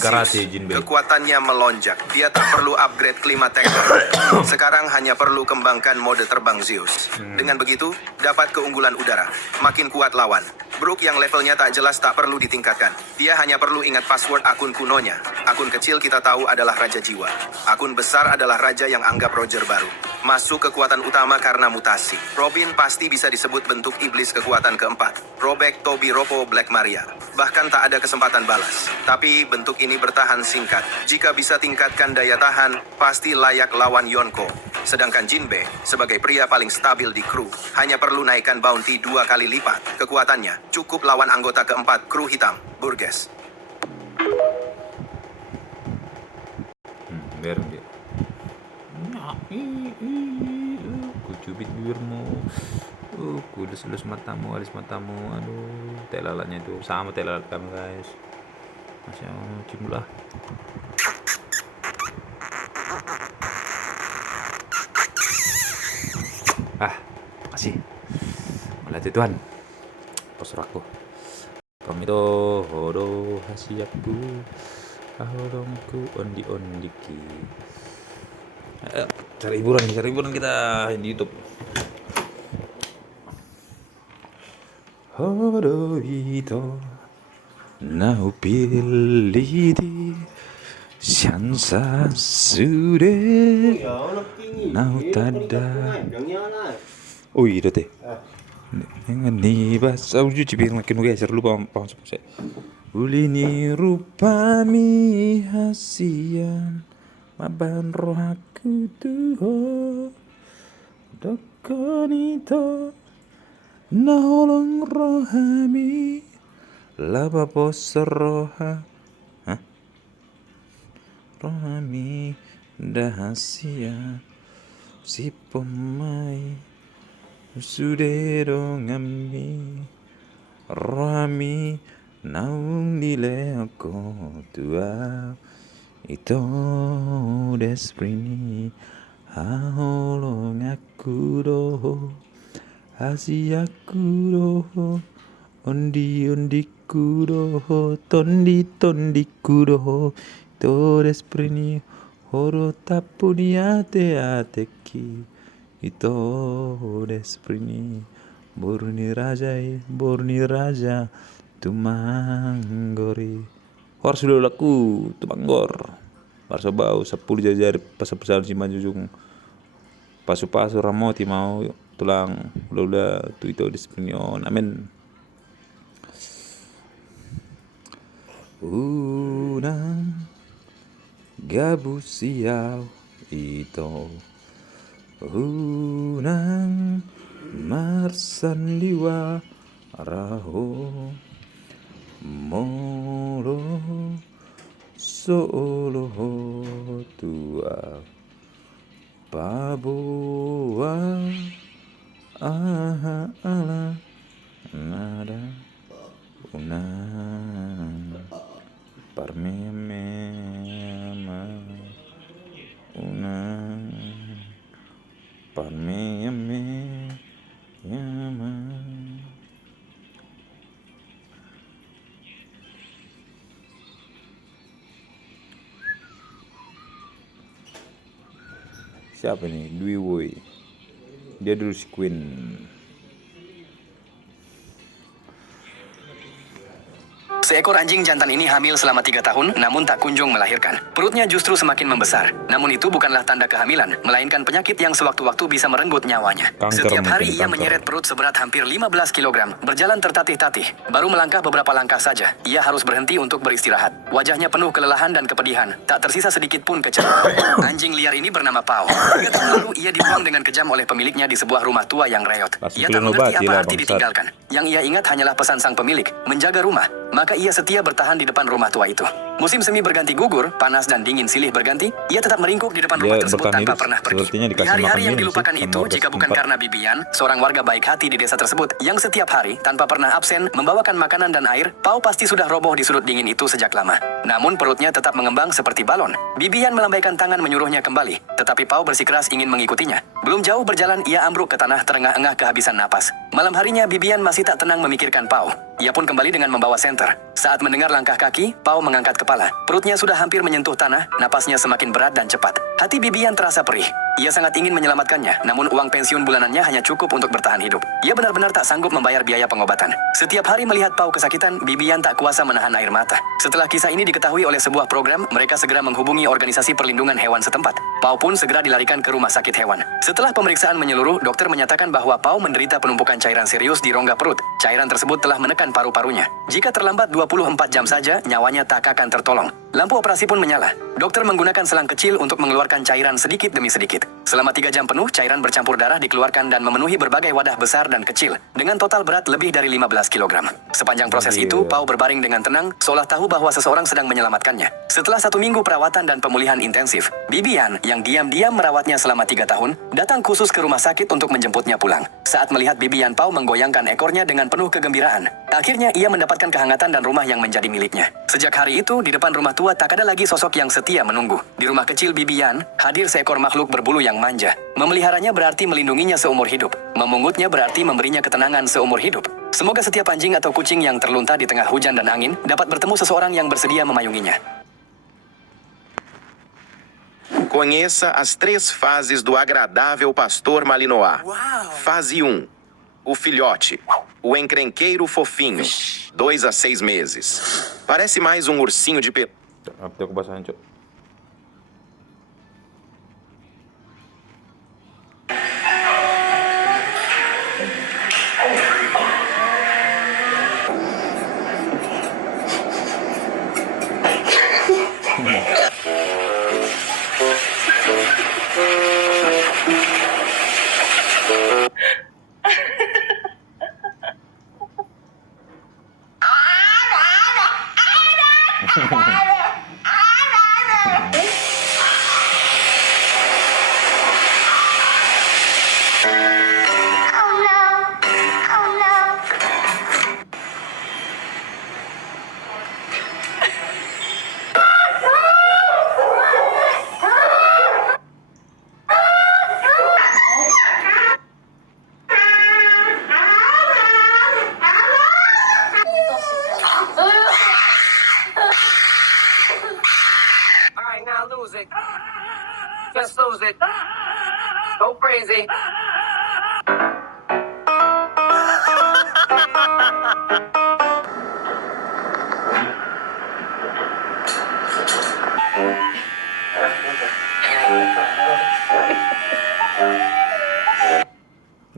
kekuatannya melonjak. Dia tak perlu upgrade klima teknik. Sekarang hanya perlu kembangkan mode terbang Zeus. Dengan begitu, dapat keunggulan udara. Makin kuat lawan. Brook yang levelnya tak jelas tak perlu ditingkatkan. Dia hanya perlu ingat password akun kunonya. Akun kecil kita tahu adalah Raja Jiwa. Akun besar adalah Raja yang anggap Roger baru. Masuk kekuatan utama karena mutasi. Robin pasti bisa disebut bentuk iblis kekuatan keempat. Robek Toby Ropo Black Maria. Bahkan tak ada kesempatan balas. Tapi bentuk ini bertahan singkat. Jika bisa tingkatkan daya tahan, pasti layak lawan Yonko. Sedangkan Jinbe, sebagai pria paling stabil di kru, hanya perlu naikkan bounty 2 kali lipat. Kekuatannya cukup lawan anggota keempat kru hitam, Burgess. Biar dia. Ku cubit bibirmu. Ku lus-lus matamu, alis matamu. Aduh, teh lalatnya itu sama teh lalat kami, guys. Masya Allah, cium lah. Makasih. Malah Tuhan. Pasrahku. Kami to hodo hasiaku. Ahorongku ondi-ondiki. Ayo, cari hiburan kita di YouTube. Hodo ito nau pilidi shansa sude nau tada. Ui, itu teh. Dengan ni bahasa uji cipir makin guys, lupa paham saya. Ulini rupami hasian maban rohaku tuho dokonito naholong rohami laba poser roha rohami dahasia si pemai sudero ngami rohami naung dile ako tua ito desprini haholong aku doho hasiaku doho ondi-ondiku doho tondi-tondiku doho ito desprini horo tapuni ate-ateki ito desprini borni raja tumanggori harus dulu laku tumanggor harus bau 10 jajari pasal si majujung pasu-pasu ramoti mau tulang udah tu itu disipinion amin. Unang gabusiaw ito unang marsanliwa raho molo solo tua paboa aha ala nada unang parmema unang parmeme yama. Siapa nih? Dwi Woi. Dia dulu si Queen. Seekor anjing jantan ini hamil selama 3 tahun, namun tak kunjung melahirkan. Perutnya justru semakin membesar. Namun itu bukanlah tanda kehamilan, melainkan penyakit yang sewaktu-waktu bisa merenggut nyawanya. Setiap hari ia menyeret perut seberat hampir 15 kg, berjalan tertatih-tatih. Baru melangkah beberapa langkah saja, ia harus berhenti untuk beristirahat. Wajahnya penuh kelelahan dan kepedihan, tak tersisa sedikit pun kecaman. Anjing liar ini bernama Pao. 3 tahun lalu ia dibuang dengan kejam oleh pemiliknya di sebuah rumah tua yang reot. Ia tak mengerti apa arti ditinggalkan. Yang ia ingat hanyalah pesan sang pemilik, menjaga rumah. Maka ia setia bertahan di depan rumah tua itu. Musim semi berganti gugur, panas dan dingin silih berganti, ia tetap meringkuk di depan rumah tersebut tanpa pernah pergi. Di hari-hari yang dilupakan itu, jika bukan karena Bibian, seorang warga baik hati di desa tersebut, yang setiap hari, tanpa pernah absen, membawakan makanan dan air, Pao pasti sudah roboh di sudut dingin itu sejak lama. Namun perutnya tetap mengembang seperti balon. Bibian melambaikan tangan menyuruhnya kembali, tetapi Pao bersikeras ingin mengikutinya. Belum jauh berjalan, ia ambruk ke tanah terengah-engah kehabisan napas. Malam harinya, Bibian masih tak tenang memikirkan Pao. Ia pun kembali dengan membawa senter. Saat mendengar langkah kaki, Pao mengangkat kepala. Perutnya sudah hampir menyentuh tanah, napasnya semakin berat dan cepat. Hati Bibian terasa perih. Ia sangat ingin menyelamatkannya, namun uang pensiun bulanannya hanya cukup untuk bertahan hidup. Ia benar-benar tak sanggup membayar biaya pengobatan. Setiap hari melihat Pau kesakitan, Bibian tak kuasa menahan air mata. Setelah kisah ini diketahui oleh sebuah program, mereka segera menghubungi organisasi perlindungan hewan setempat. Pau pun segera dilarikan ke rumah sakit hewan. Setelah pemeriksaan menyeluruh, dokter menyatakan bahwa Pau menderita penumpukan cairan serius di rongga perut. Cairan tersebut telah menekan paru-parunya. Jika terlambat 24 jam saja, nyawanya tak akan tertolong. Lampu operasi pun menyala. Dokter menggunakan selang kecil untuk mengeluarkan cairan sedikit demi sedikit. Selama 3 jam penuh, cairan bercampur darah dikeluarkan dan memenuhi berbagai wadah besar dan kecil, dengan total berat lebih dari 15 kg. Sepanjang proses itu, Pau berbaring dengan tenang, seolah tahu bahwa seseorang sedang menyelamatkannya. Setelah 1 minggu perawatan dan pemulihan intensif, Bibian, yang diam-diam merawatnya selama 3 tahun, datang khusus ke rumah sakit untuk menjemputnya pulang. Saat melihat Bibian, Pau menggoyangkan ekornya dengan penuh kegembiraan. Akhirnya, ia mendapatkan kehangatan dan rumah yang menjadi miliknya. Sejak hari itu, di depan rumah tua tak ada lagi sosok yang setia menunggu. Di rumah kecil Bibian, hadir seekor makhluk berbulu yang manja. Memeliharanya berarti melindunginya seumur hidup. Memungutnya berarti memberinya ketenangan seumur hidup. Semoga setiap anjing atau kucing yang terlunta di tengah hujan dan angin dapat bertemu seseorang yang bersedia memayunginya. Conheça as 3 fases do agradável pastor Malinois. Fase 1. O filhote. O encrenqueiro fofinho. 2 a 6 meses. Parece mais um ursinho de pelúcia. Apa aku basahin, Cok? Alright, now lose it. Just lose it. Go crazy.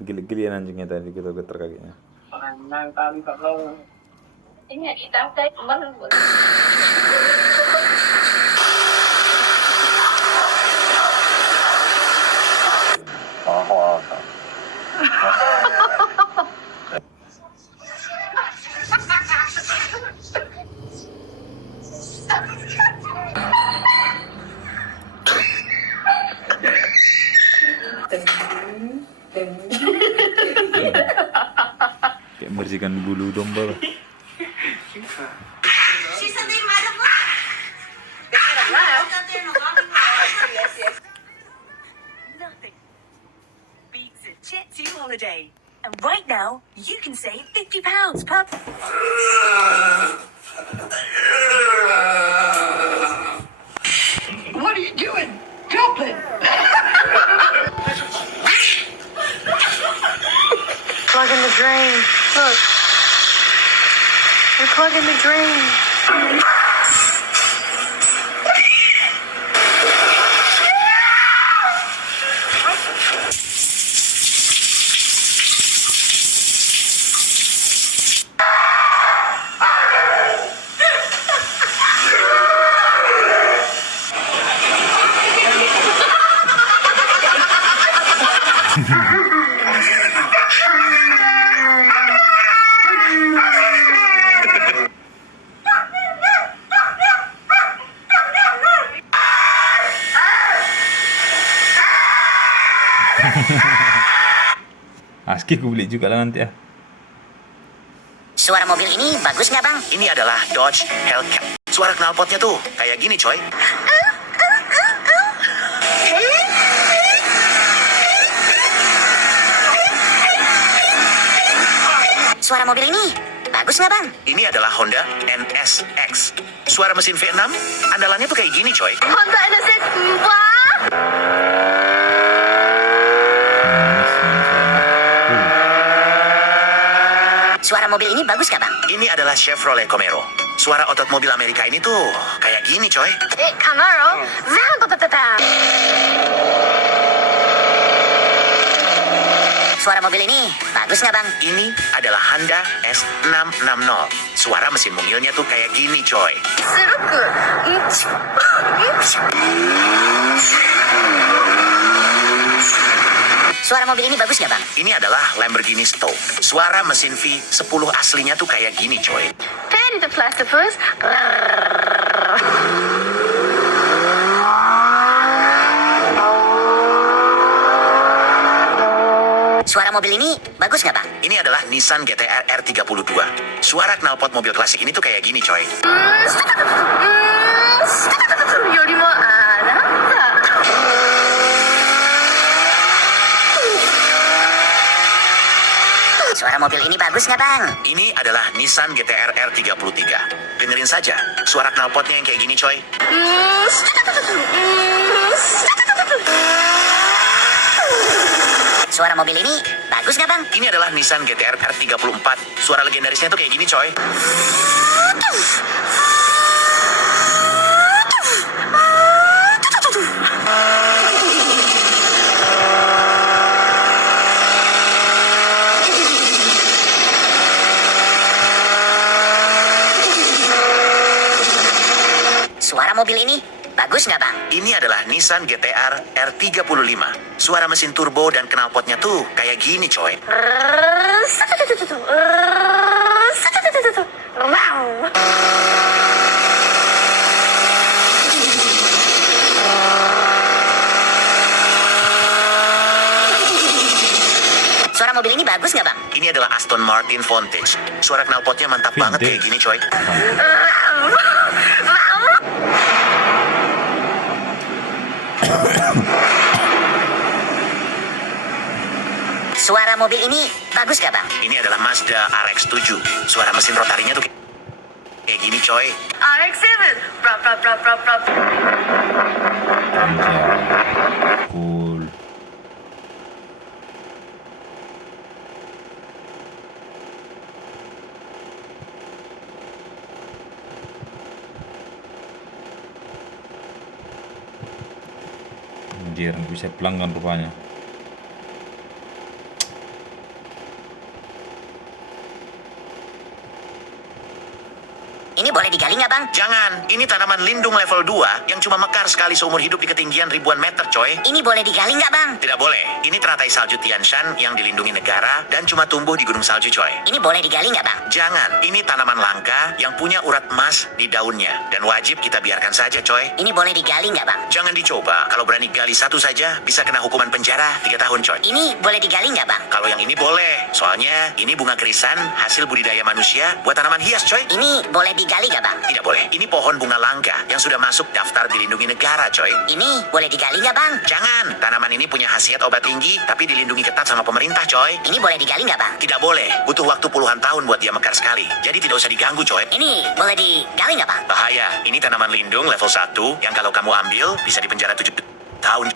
Gili-gilian anjingnya tadi, kita getar kakinya. Ini hitam kayak kemarin. Kayak membersihkan bulu domba. Nothing beats a Jet 2 holiday. And right now, you can save £50 per... What are you doing? Drop it! Plug in the drain. Look. We're plugging the drain. Aski aku beli juga lah nanti ya. Suara mobil ini bagus nggak, Bang? Ini adalah Dodge Hellcat. Suara knalpotnya tuh kayak gini, coy. Suara mobil ini bagus nggak, Bang? Ini adalah Honda NSX. Suara mesin V6, andalannya tuh kayak gini, coy. Honda NSX, wah! Suara mobil ini bagus nggak bang? Ini adalah Chevrolet Camaro. Suara otot mobil Amerika ini tuh kayak gini coy. Camaro? Suara mobil ini bagus nggak bang? Ini adalah Honda S660. Suara mesin mungilnya tuh kayak gini coy. Suara mobil ini bagus nggak bang? Ini adalah Lamborghini Stove. Suara mesin V10 aslinya tuh kayak gini coy. Suara mobil ini bagus nggak bang? Ini adalah Nissan GT-R R32. Suara knalpot mobil klasik ini tuh kayak gini coy. Suara mobil ini bagus nggak bang? Ini adalah Nissan GT-R R33. Dengerin saja, suara knalpotnya yang kayak gini coy. Suara mobil ini bagus nggak bang? Ini adalah Nissan GT-R R34. Suara legendarisnya tuh kayak gini coy. Suara mobil ini bagus nggak bang? Ini adalah Nissan GT-R R35. Suara mesin turbo dan knalpotnya tuh kayak gini coy. Suara mobil ini bagus nggak bang? Ini adalah Aston Martin Vantage. Suara knalpotnya mantap banget kayak gini coy. Suara mobil ini bagus nggak bang? Ini adalah Mazda RX-7. Suara mesin rotarinya tuh kayak gini coy. RX-7. Cool. Anjir, bisa pelanggan rupanya. Ini boleh digali nggak bang? Jangan, ini tanaman lindung level 2 yang cuma mekar sekali seumur hidup di ketinggian ribuan meter coy. Ini boleh digali nggak bang? Tidak boleh, ini teratai salju Tian Shan yang dilindungi negara dan cuma tumbuh di gunung salju coy. Ini boleh digali nggak bang? Jangan, ini tanaman langka yang punya urat emas di daunnya dan wajib kita biarkan saja coy. Ini boleh digali nggak bang? Jangan dicoba, kalau berani gali satu saja bisa kena hukuman penjara 3 tahun coy. Ini boleh digali nggak bang? Kalau yang ini boleh, soalnya ini bunga krisan hasil budidaya manusia buat tanaman hias coy. Ini boleh digali nggak bang? Tidak boleh, ini pohon bunga langka yang sudah masuk daftar dilindungi negara coy. Ini boleh digali nggak bang? Jangan, tanaman ini punya khasiat obat tinggi tapi dilindungi ketat sama pemerintah coy. Ini boleh digali nggak bang? Tidak boleh, butuh waktu puluhan tahun buat dia mekar sekali. Jadi tidak usah diganggu coy. Ini boleh digali nggak bang? Bahaya, ini tanaman lindung level 1 yang kalau kamu ambil bisa dipenjara 7 tahun.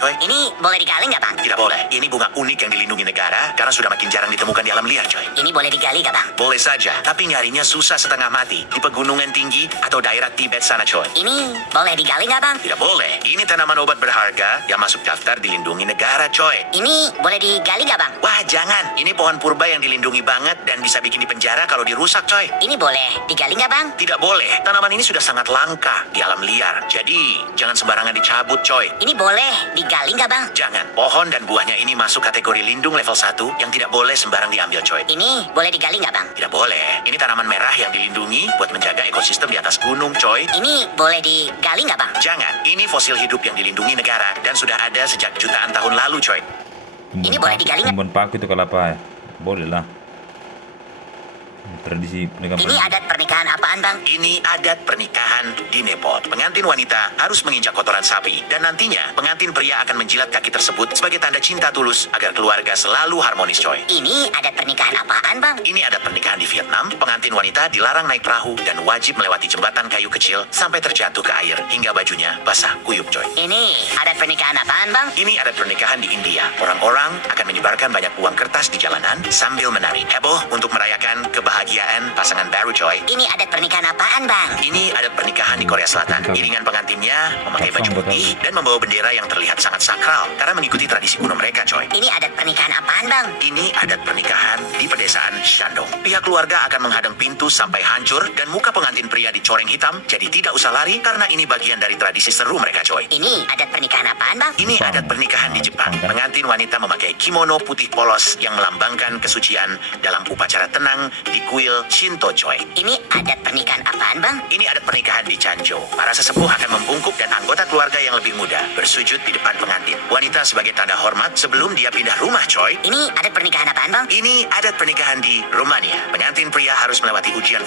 Coy. Ini boleh digali nggak bang? Tidak boleh, ini bunga unik yang dilindungi negara karena sudah makin jarang ditemukan di alam liar coy. Ini boleh digali nggak bang? Boleh saja, tapi nyarinya susah setengah mati di pegunungan tinggi atau daerah Tibet sana coy. Ini boleh digali nggak bang? Tidak boleh, ini tanaman obat berharga yang masuk daftar dilindungi negara coy. Ini boleh digali nggak bang? Wah jangan, ini pohon purba yang dilindungi banget dan bisa bikin dipenjara kalau dirusak coy. Ini boleh digali nggak bang? Tidak boleh, tanaman ini sudah sangat langka di alam liar. Jadi jangan sembarangan dicabut coy. Ini boleh digali nggak bang? Jangan, pohon dan buahnya ini masuk kategori lindung level 1 yang tidak boleh sembarang diambil coy. Ini boleh digali nggak bang? Tidak boleh, ini tanaman merah yang dilindungi buat menjaga ekosistem di atas gunung coy. Ini boleh digali nggak bang? Jangan, ini fosil hidup yang dilindungi negara dan sudah ada sejak jutaan tahun lalu coy. Ini boleh digali nggak? Kebun paku itu kalau apa ya? Boleh lah. Tradisi pernikahan. Ini adat pernikahan apaan, Bang? Ini adat pernikahan di Nepal. Pengantin wanita harus menginjak kotoran sapi. Dan nantinya, pengantin pria akan menjilat kaki tersebut sebagai tanda cinta tulus agar keluarga selalu harmonis, coy. Ini adat pernikahan apaan, Bang? Ini adat pernikahan di Vietnam. Pengantin wanita dilarang naik perahu dan wajib melewati jembatan kayu kecil sampai terjatuh ke air hingga bajunya basah kuyup, coy. Ini adat pernikahan apaan, Bang? Ini adat pernikahan di India. Orang-orang akan menyebarkan banyak uang kertas di jalanan sambil menari. Heboh untuk merayakan kebahagiaan pasangan baru, coy. Ini adat pernikahan apaan, Bang? Ini adat pernikahan di Korea Selatan. Iringan pengantinnya memakai baju putih dan membawa bendera yang terlihat sangat sakral karena mengikuti tradisi kuno mereka, coy. Ini adat pernikahan apaan, Bang? Ini adat pernikahan di pedesaan Shandong. Pihak keluarga akan menghadang pintu sampai hancur dan muka pengantin pria dicoreng hitam, jadi tidak usah lari karena ini bagian dari tradisi seru mereka, coy. Ini adat pernikahan apaan, Bang? Ini adat pernikahan di Jepang. Pengantin wanita memakai kimono putih polos yang melambangkan kesucian dalam upacara tenang di kuil Shinto, coy. Ini adat pernikahan apaan, Bang? Ini adat pernikahan di Chanzhou. Para sesepuh akan membungkuk dan anggota keluarga yang lebih muda bersujud di depan pengantin. Wanita sebagai tanda hormat sebelum dia pindah rumah, coy. Ini adat pernikahan apaan, Bang? Ini adat pernikahan di Romania. Pengantin pria harus melewati ujian